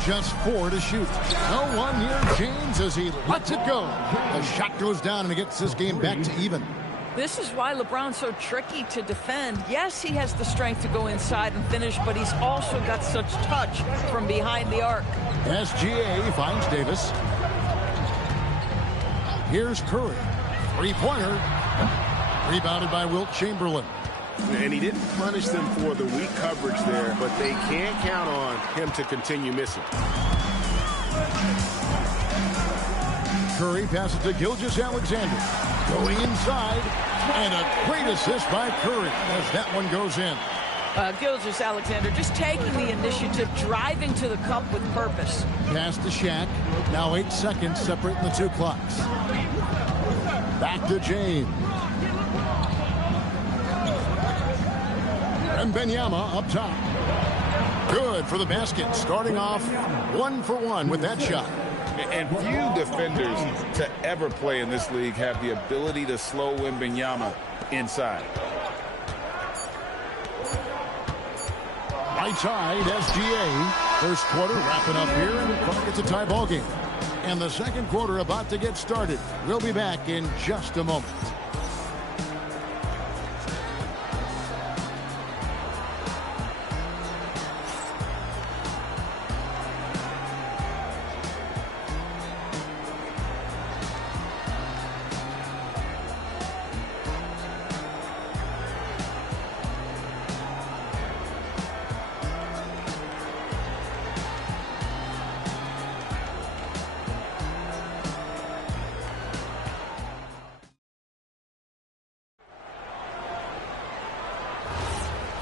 Just 4 to shoot. No one near James as he lets it go. The shot goes down and it gets this game back to even. This is why LeBron's so tricky to defend. Yes, he has the strength to go inside and finish, but he's also got such touch from behind the arc. SGA finds Davis. Here's Curry. Three-pointer. Rebounded by Wilt Chamberlain. And he didn't punish them for the weak coverage there, but they can't count on him to continue missing. Curry passes to Gilgeous-Alexander. Going inside, and a great assist by Curry as that one goes in. Gilgeous-Alexander just taking the initiative, driving to the cup with purpose. Pass to Shaq. Now 8 seconds separating the two clocks. Back to James. Wembanyama up top. Good for the basket. Starting off 1 for 1 with that shot. And few defenders to ever play in this league have the ability to slow Wembanyama inside. Right side, SGA. First quarter wrapping up here, and it's a tie ball game. And the second quarter about to get started. We'll be back in just a moment.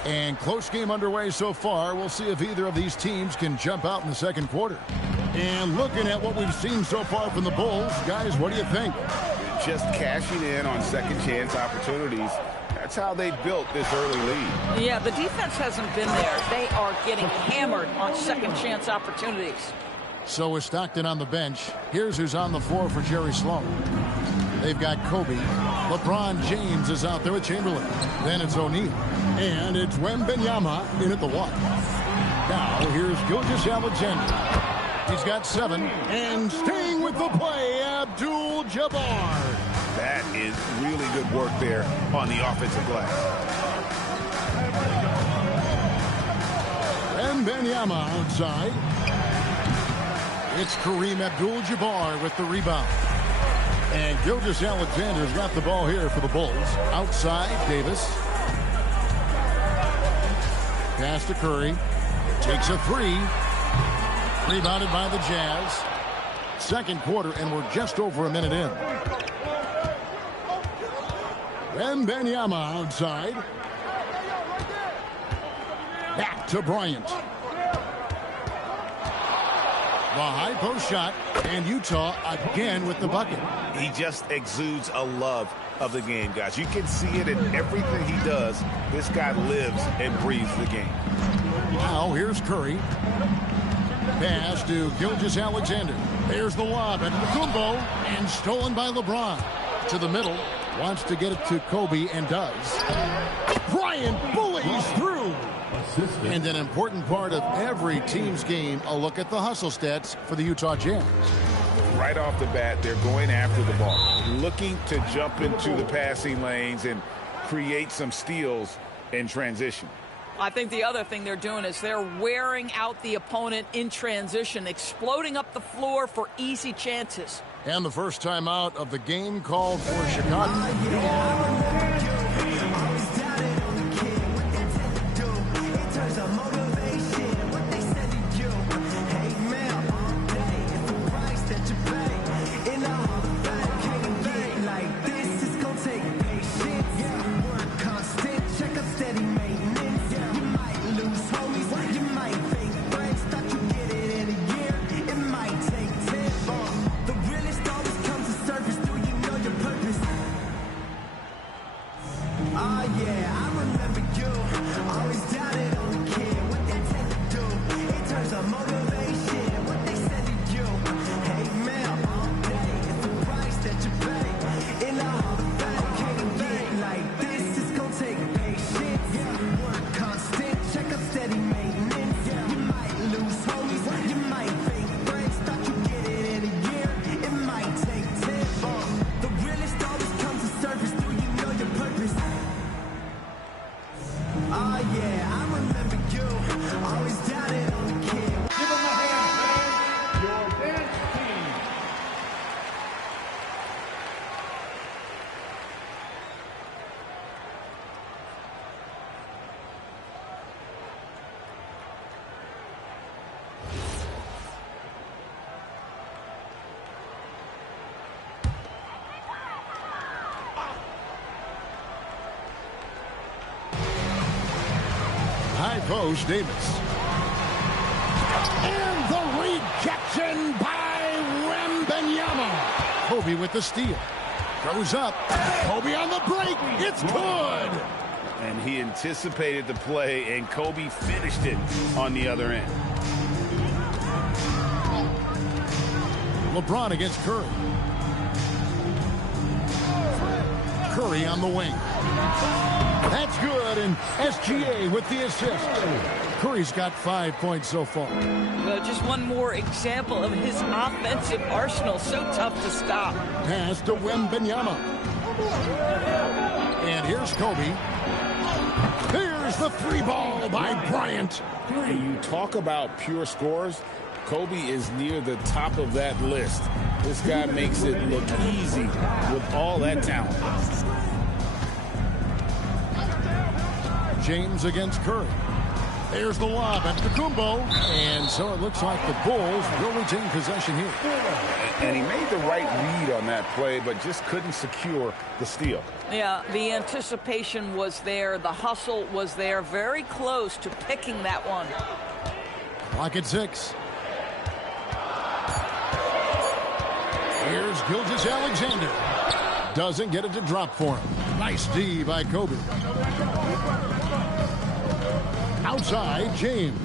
And close game underway so far. We'll see if either of these teams can jump out in the second quarter. And looking at what we've seen so far from the Bulls, guys, what do you think? Just cashing in on second chance opportunities. That's how they built this early lead. Yeah, the defense hasn't been there. They are getting hammered on second chance opportunities. So with Stockton on the bench, here's who's on the floor for Jerry Sloan. They've got Kobe. LeBron James is out there with Chamberlain. Then it's O'Neal. And it's Wembanyama in at the 1. Now here's Gilgeous-Alexander. He's got 7. And staying with the play, Abdul-Jabbar. That is really good work there on the offensive glass. Wembanyama outside. It's Kareem Abdul-Jabbar with the rebound. And Gilgeous-Alexander's got the ball here for the Bulls. Outside, Davis. Pass to Curry. Takes a 3. Rebounded by the Jazz. Second quarter, and we're just over a minute in. Wembanyama outside. Back to Bryant. The high post shot, and Utah again with the bucket. He just exudes a love of the game, guys. You can see it in everything he does. This guy lives and breathes the game. Now here's Curry. Pass to Gilgeous-Alexander. There's the lob at Kumbo, and stolen by LeBron. To the middle, wants to get it to Kobe, and does. Bryant bullies through. And an important part of every team's game, a look at the hustle stats for the Utah Jazz. Right off the bat, they're going after the ball, looking to jump into the passing lanes and create some steals in transition. I think the other thing they're doing is they're wearing out the opponent in transition, exploding up the floor for easy chances. And the first time out of the game called for Chicago. post, Davis. And the rejection by Wembanyama. Kobe with the steal. Goes up. Kobe on the break. It's good. And he anticipated the play, and Kobe finished it on the other end. LeBron against Curry. Curry on the wing. That's good, and SGA with the assist. Curry's got 5 points so far. Just one more example of his offensive arsenal. So tough to stop. Pass to Wembanyama. And here's Kobe. There's the three ball by Bryant. When you talk about pure scores, Kobe is near the top of that list. This guy makes it look easy with all that talent. James against Curry. There's the lob at Tacumbo. And so it looks like the Bulls will retain possession here. And he made the right read on that play, but just couldn't secure the steal. Yeah, the anticipation was there. The hustle was there. Very close to picking that one. Clock at 6. Here's Gilgeous-Alexander. Doesn't get it to drop for him. Nice D by Kobe. Outside, James.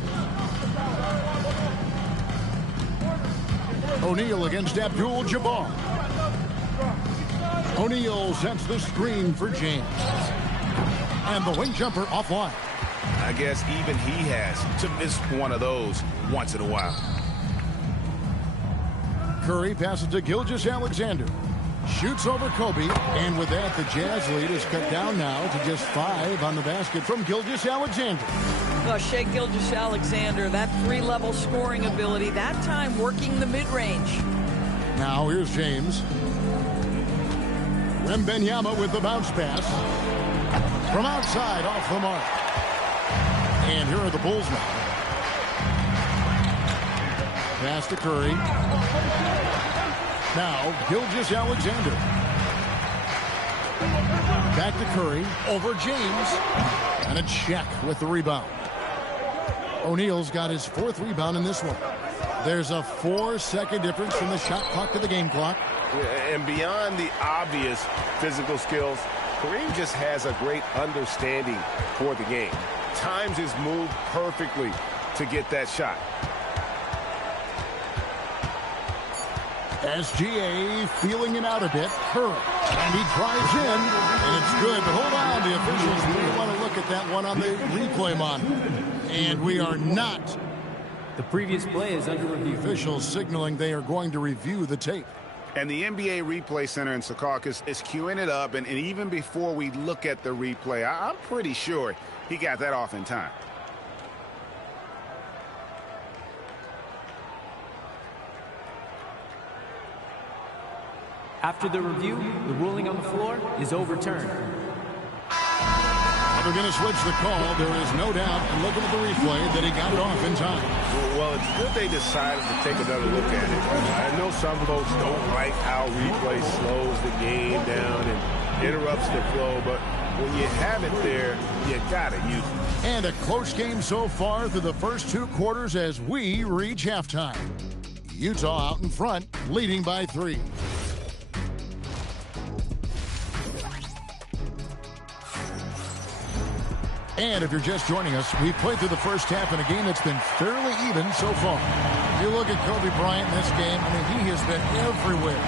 O'Neal against Abdul-Jabbar. O'Neal sets the screen for James. And the wing jumper offline. I guess even he has to miss one of those once in a while. Curry passes to Gilgeous-Alexander. Shoots over Kobe, and with that, the Jazz lead is cut down now to just 5 on the basket from Gilgeous-Alexander. Well, Shai Gilgeous-Alexander, that three-level scoring ability, that time working the mid-range. Now here's James. Wembanyama with the bounce pass. From outside, off the mark. And here are the Bulls now. Pass to Curry. Now, Gilgeous-Alexander. Back to Curry. Over James. And it's Shaq with the rebound. O'Neal's got his 4th rebound in this one. There's a 4-second difference from the shot clock to the game clock. And beyond the obvious physical skills, Kareem just has a great understanding for the game. Times his move perfectly to get that shot. SGA feeling it out a bit. Curry. And he drives in. And it's good. But hold on. The officials really want to look at that one on the replay monitor. And we are not. The previous play is under review. Officials signaling they are going to review the tape. And the NBA Replay Center in Secaucus is queuing it up. And even before we look at the replay, I'm pretty sure he got that off in time. After the review, the ruling on the floor is overturned. They're going to switch the call. There is no doubt, looking at the replay, that he got it off in time. Well, it's good they decided to take another look at it. I know some folks don't like how replay slows the game down and interrupts the flow, but when you have it there, you got to use it. And a close game so far through the first 2 quarters as we reach halftime. Utah out in front, leading by 3. And if you're just joining us, we've played through the first half in a game that's been fairly even so far. If you look at Kobe Bryant in this game, I mean, he has been everywhere.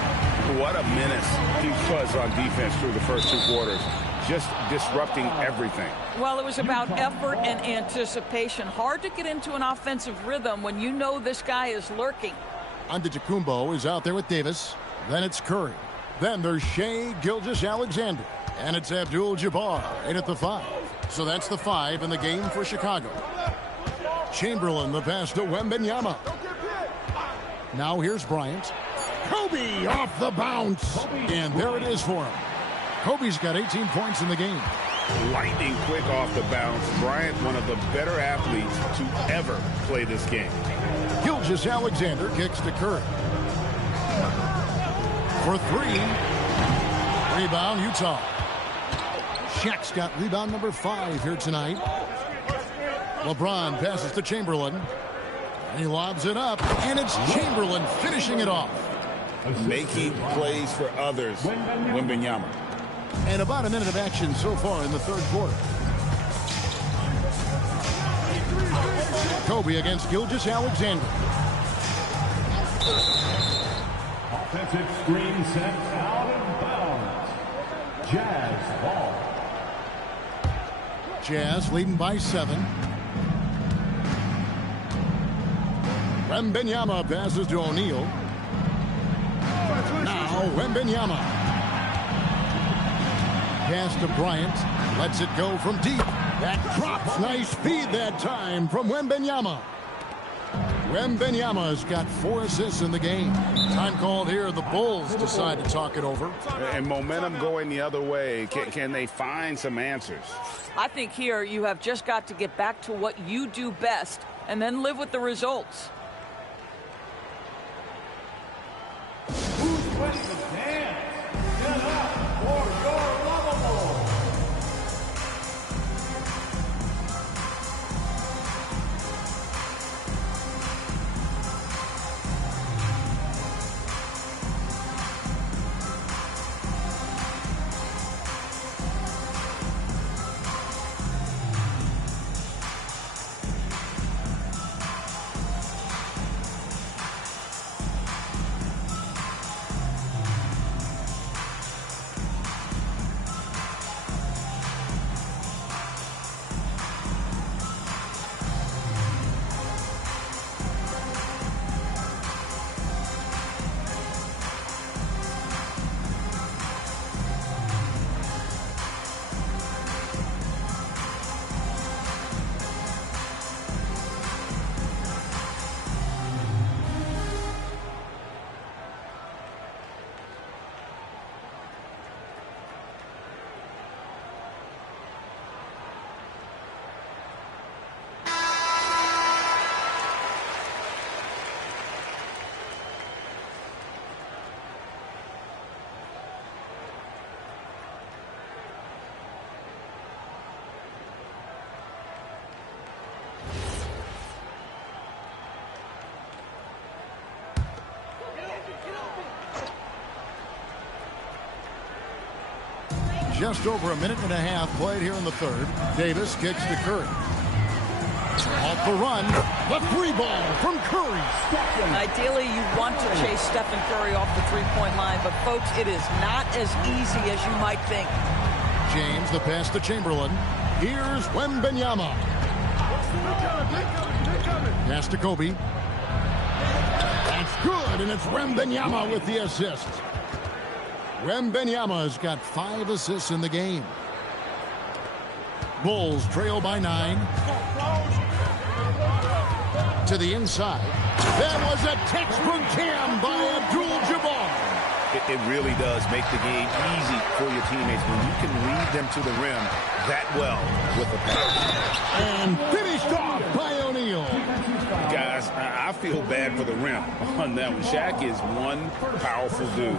What a menace he was on defense through the first 2 quarters. Just disrupting everything. Well, it was about effort and anticipation. Hard to get into an offensive rhythm when you know this guy is lurking. Antetokounmpo is out there with Davis. Then it's Curry. Then there's Shai Gilgeous-Alexander. And it's Abdul-Jabbar in at the 5. So that's the 5 in the game for Chicago. Chamberlain, the pass to Wembanyama. Now here's Bryant. Kobe off the bounce. And there it is for him. Kobe's got 18 points in the game. Lightning quick off the bounce. Bryant, one of the better athletes to ever play this game. Gilgeous-Alexander kicks to Curry. For 3. Rebound, Utah. Shaq's got rebound number 5 here tonight. LeBron passes to Chamberlain. He lobs it up, and it's Chamberlain finishing it off. Making plays for others, Wembanyama. And about a minute of action so far in the third quarter. Kobe against Gilgeous-Alexander. Offensive screen set out of bounds. Jazz ball. Jazz leading by 7. Wembanyama passes to O'Neal. Now Wembanyama. Pass to Bryant. Lets it go from deep. That drops. Nice feed that time from Wembanyama. Wembanyama's got 4 assists in the game. Time called here. The Bulls decide to talk it over. And momentum going the other way. Can they find some answers? I think here you have just got to get back to what you do best and then live with the results. Who's ready to dance? Get up for your lovable. Just over a minute and a half played here in the third. Davis kicks to Curry. Off the run. The 3 ball from Curry. Ideally, you want to chase Stephen Curry off the three-point line, but folks, it is not as easy as you might think. James, the pass to Chamberlain. Here's Wembanyama. Pass to Kobe. That's good, and it's Wembanyama with the assist. Wembanyama's got 5 assists in the game. Bulls trail by 9. To the inside. That was a textbook jam by Abdul-Jabbar. It really does make the game easy for your teammates when you can lead them to the rim that well with the pass. And finished off by O'Neal. Guys, I feel bad for the rim on that one. Shaq is one powerful dude.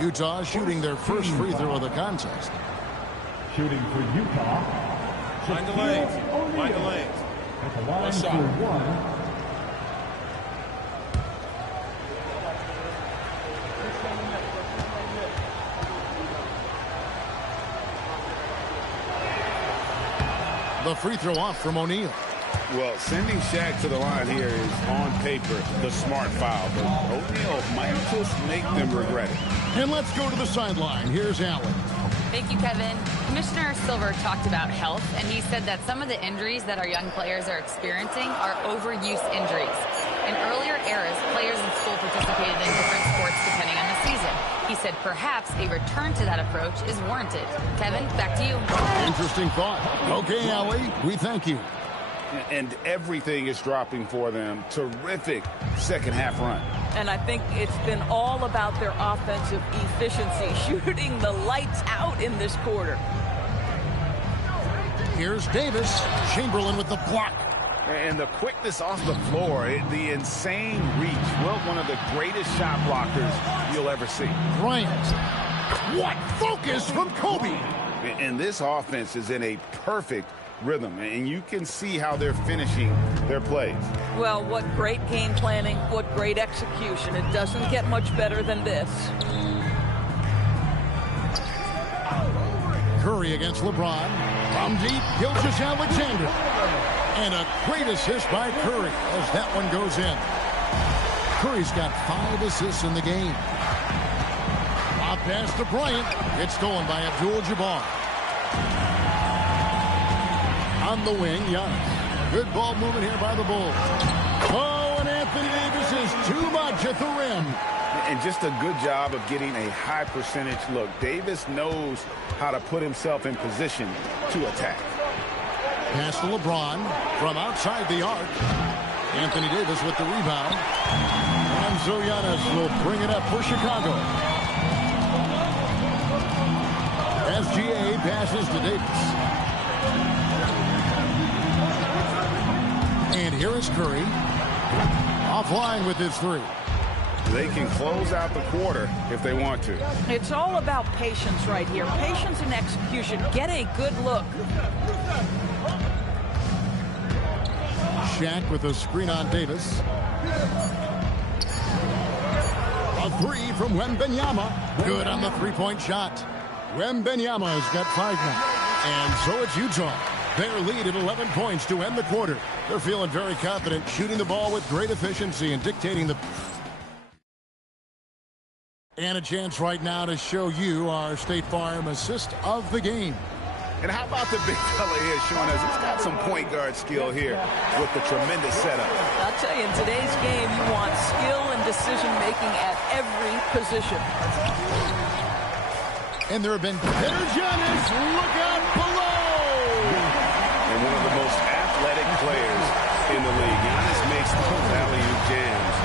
Utah shooting their first free throw of the contest. Shooting for Utah. Find the lanes. Find the lanes. At the line for 1. The free throw off from O'Neal. Well, sending Shaq to the line here is on paper the smart foul, but O'Neal might just make them regret it. And let's go to the sideline. Here's Allen. Thank you, Kevin. Commissioner Silver talked about health, and he said that some of the injuries that our young players are experiencing are overuse injuries. In earlier eras, players in school participated in different sports depending on the season. He said perhaps a return to that approach is warranted. Kevin, back to you. Interesting thought. Okay, Allie, we thank you. And everything is dropping for them. Terrific second half run. And I think it's been all about their offensive efficiency, shooting the lights out in this quarter. Here's Davis. Chamberlain with the block. And the quickness off the floor, the insane reach. Well, one of the greatest shot blockers you'll ever see. Bryant. What focus from Kobe. And this offense is in a perfect rhythm, and you can see how they're finishing their plays. Well, what great game planning, what great execution. It doesn't get much better than this. Curry against LeBron. From deep, Gilgeous-Alexander. And a great assist by Curry as that one goes in. Curry's got 5 assists in the game. Lob pass to Bryant. It's stolen by Abdul-Jabbar. On the wing, Giannis. Good ball movement here by the Bulls. Oh, and Anthony Davis is too much at the rim. And just a good job of getting a high percentage look. Davis knows how to put himself in position to attack. Pass to LeBron from outside the arc. Anthony Davis with the rebound. And so Giannis will bring it up for Chicago. SGA passes to Davis. And here is Curry. Offline with his 3. They can close out the quarter if they want to. It's all about patience right here. Patience and execution. Get a good look. Shaq with a screen on Davis. A 3 from Wembanyama. Good on the 3-point shot. Wembanyama has got 5 now. And so it's Utah. Their lead at 11 points to end the quarter. They're feeling very confident, shooting the ball with great efficiency and dictating the... And a chance right now to show you our State Farm assist of the game. And how about the big fella here showing us he's got some point guard skill here with the tremendous setup. I'll tell you, in today's game, you want skill and decision-making at every position. And there have been better Giannis. Look out below! And one of the most athletic players in the league. Giannis makes those alley-oop jams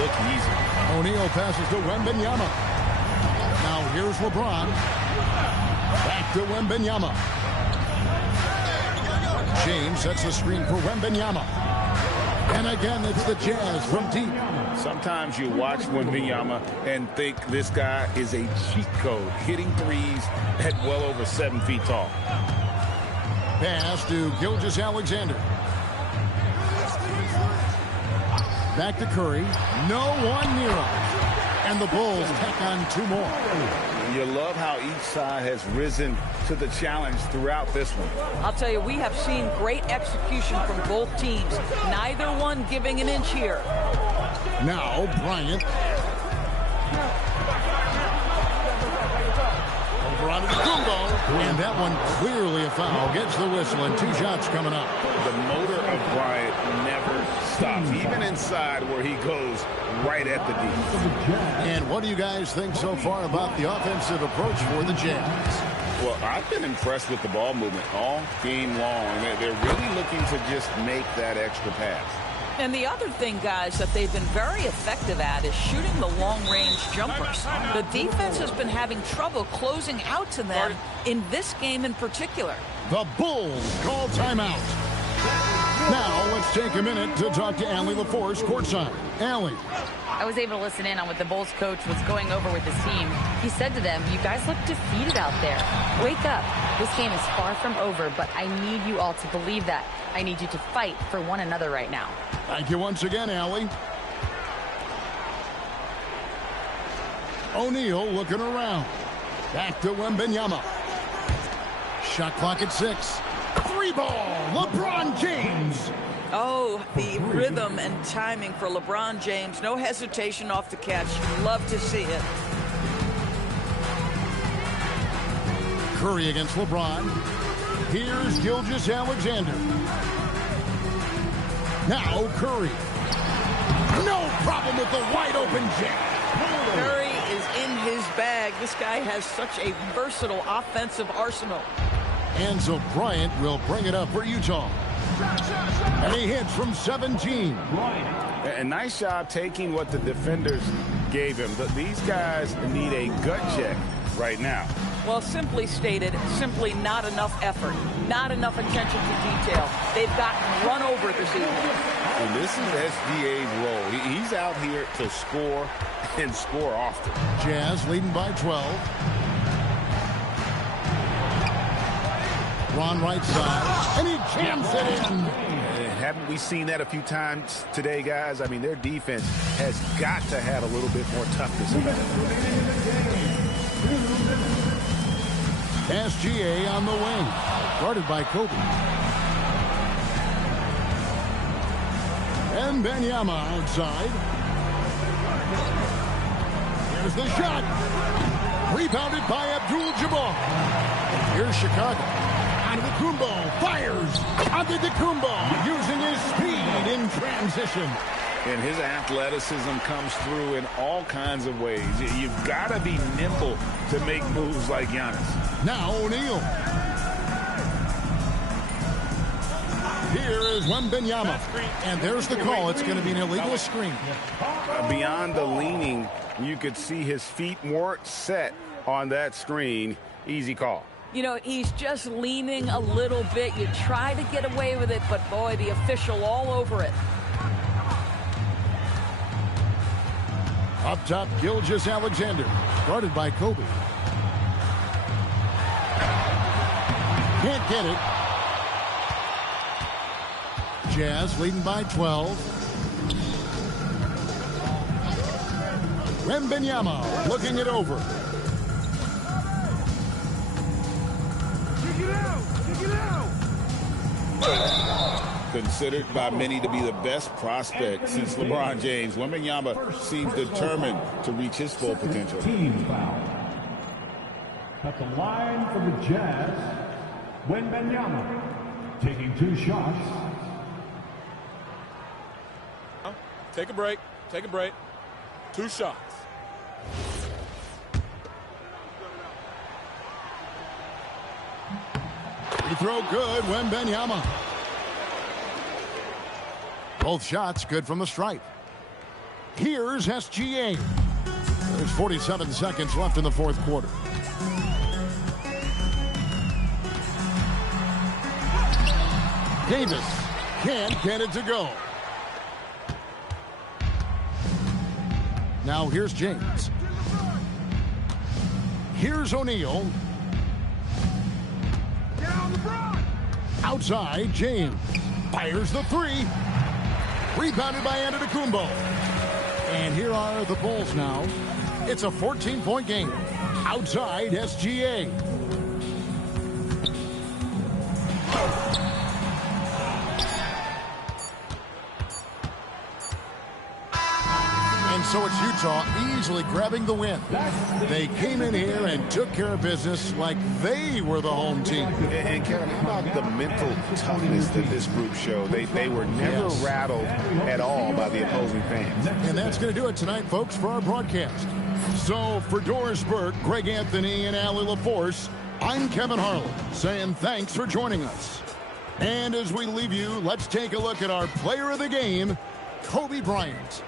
look easy. O'Neal passes to Wembanyama. Now here's LeBron. Back to Wembanyama. James sets the screen for Wembanyama. And again, it's the Jazz from deep. Sometimes you watch Wembanyama and think this guy is a cheat code, hitting threes at well over 7 feet tall. Pass to Gilgeous-Alexander. Back to Curry. No one near him. And the Bulls tack on 2 more. You love how each side has risen to the challenge throughout this one. I'll tell you, we have seen great execution from both teams. Neither one giving an inch here. Now Bryant. Over onto the Kumbo. And that one clearly a foul. Gets the whistle and 2 shots coming up. The motor of Bryant never stops, even inside where he goes right at the D. And what do you guys think so far about the offensive approach for the Jazz? Well, I've been impressed with the ball movement all game long. They're really looking to just make that extra pass. And the other thing, guys, that they've been very effective at is shooting the long-range jumpers. The defense has been having trouble closing out to them in this game in particular. The Bulls call timeout. Now, let's take a minute to talk to Allie LaForce courtside. Allie. I was able to listen in on what the Bulls coach was going over with his team. He said to them, you guys look defeated out there. Wake up. This game is far from over, but I need you all to believe that. I need you to fight for one another right now. Thank you once again, Allie. O'Neal looking around. Back to Wembanyama. Shot clock at 6. 3-ball, LeBron James. Oh, the rhythm and timing for LeBron James. No hesitation off the catch. Love to see it. Curry against LeBron. Here's Gilgeous-Alexander. Now Curry. No problem with the wide open jam. Curry is in his bag. This guy has such a versatile offensive arsenal. And so Bryant will bring it up for Utah. And he hits from 17. A nice job taking what the defenders gave him. But these guys need a gut check right now. Well, simply stated, simply not enough effort, not enough attention to detail. They've gotten run over this evening. And this is SGA's role. He's out here to score and score often. Jazz leading by 12. Ron right side, and he jams it in. Haven't we seen that a few times today, guys? I mean, their defense has got to have a little bit more toughness about it. SGA on the wing, guarded by Kobe. And Wembanyama outside. Here's the shot. Rebounded by Abdul-Jabbar. Here's Chicago. Antetokounmpo fires. Antetokounmpo using his speed in transition. And his athleticism comes through in all kinds of ways. You've got to be nimble to make moves like Giannis. Now O'Neal. Here is Wembanyama. And there's the call. It's going to be an illegal screen. Beyond the leaning, you could see his feet weren't set on that screen. Easy call. You know, he's just leaning a little bit. You try to get away with it, but boy, the official all over it. Up top, Gilgeous-Alexander, guarded by Kobe. Can't get it. Jazz leading by 12. Wembanyama looking it over. Considered by many to be the best prospect since LeBron James, Wembanyama seems determined to reach his full potential. Team foul. At the line for the Jazz, Wembanyama taking 2 shots. Take a break. Take a break. 2 shots. Free throw good, Wembanyama. Both shots good from the stripe. Here's SGA. There's 47 seconds left in the fourth quarter. Davis can't get it to go. Now here's James. Here's O'Neal. Outside, James fires the 3. Rebounded by Antetokounmpo. And here are the Bulls now. It's a 14-point game. Outside, SGA. And so it's Utah easily grabbing the win. They came in here and took care of business like they were the home team. And Kevin, how about the mental toughness that this group showed? They were never rattled at all by the opposing fans. And that's going to do it tonight, folks, for our broadcast. So for Doris Burke, Greg Anthony, and Allie LaForce, I'm Kevin Harlan saying thanks for joining us. And as we leave you, let's take a look at our player of the game, Kobe Bryant.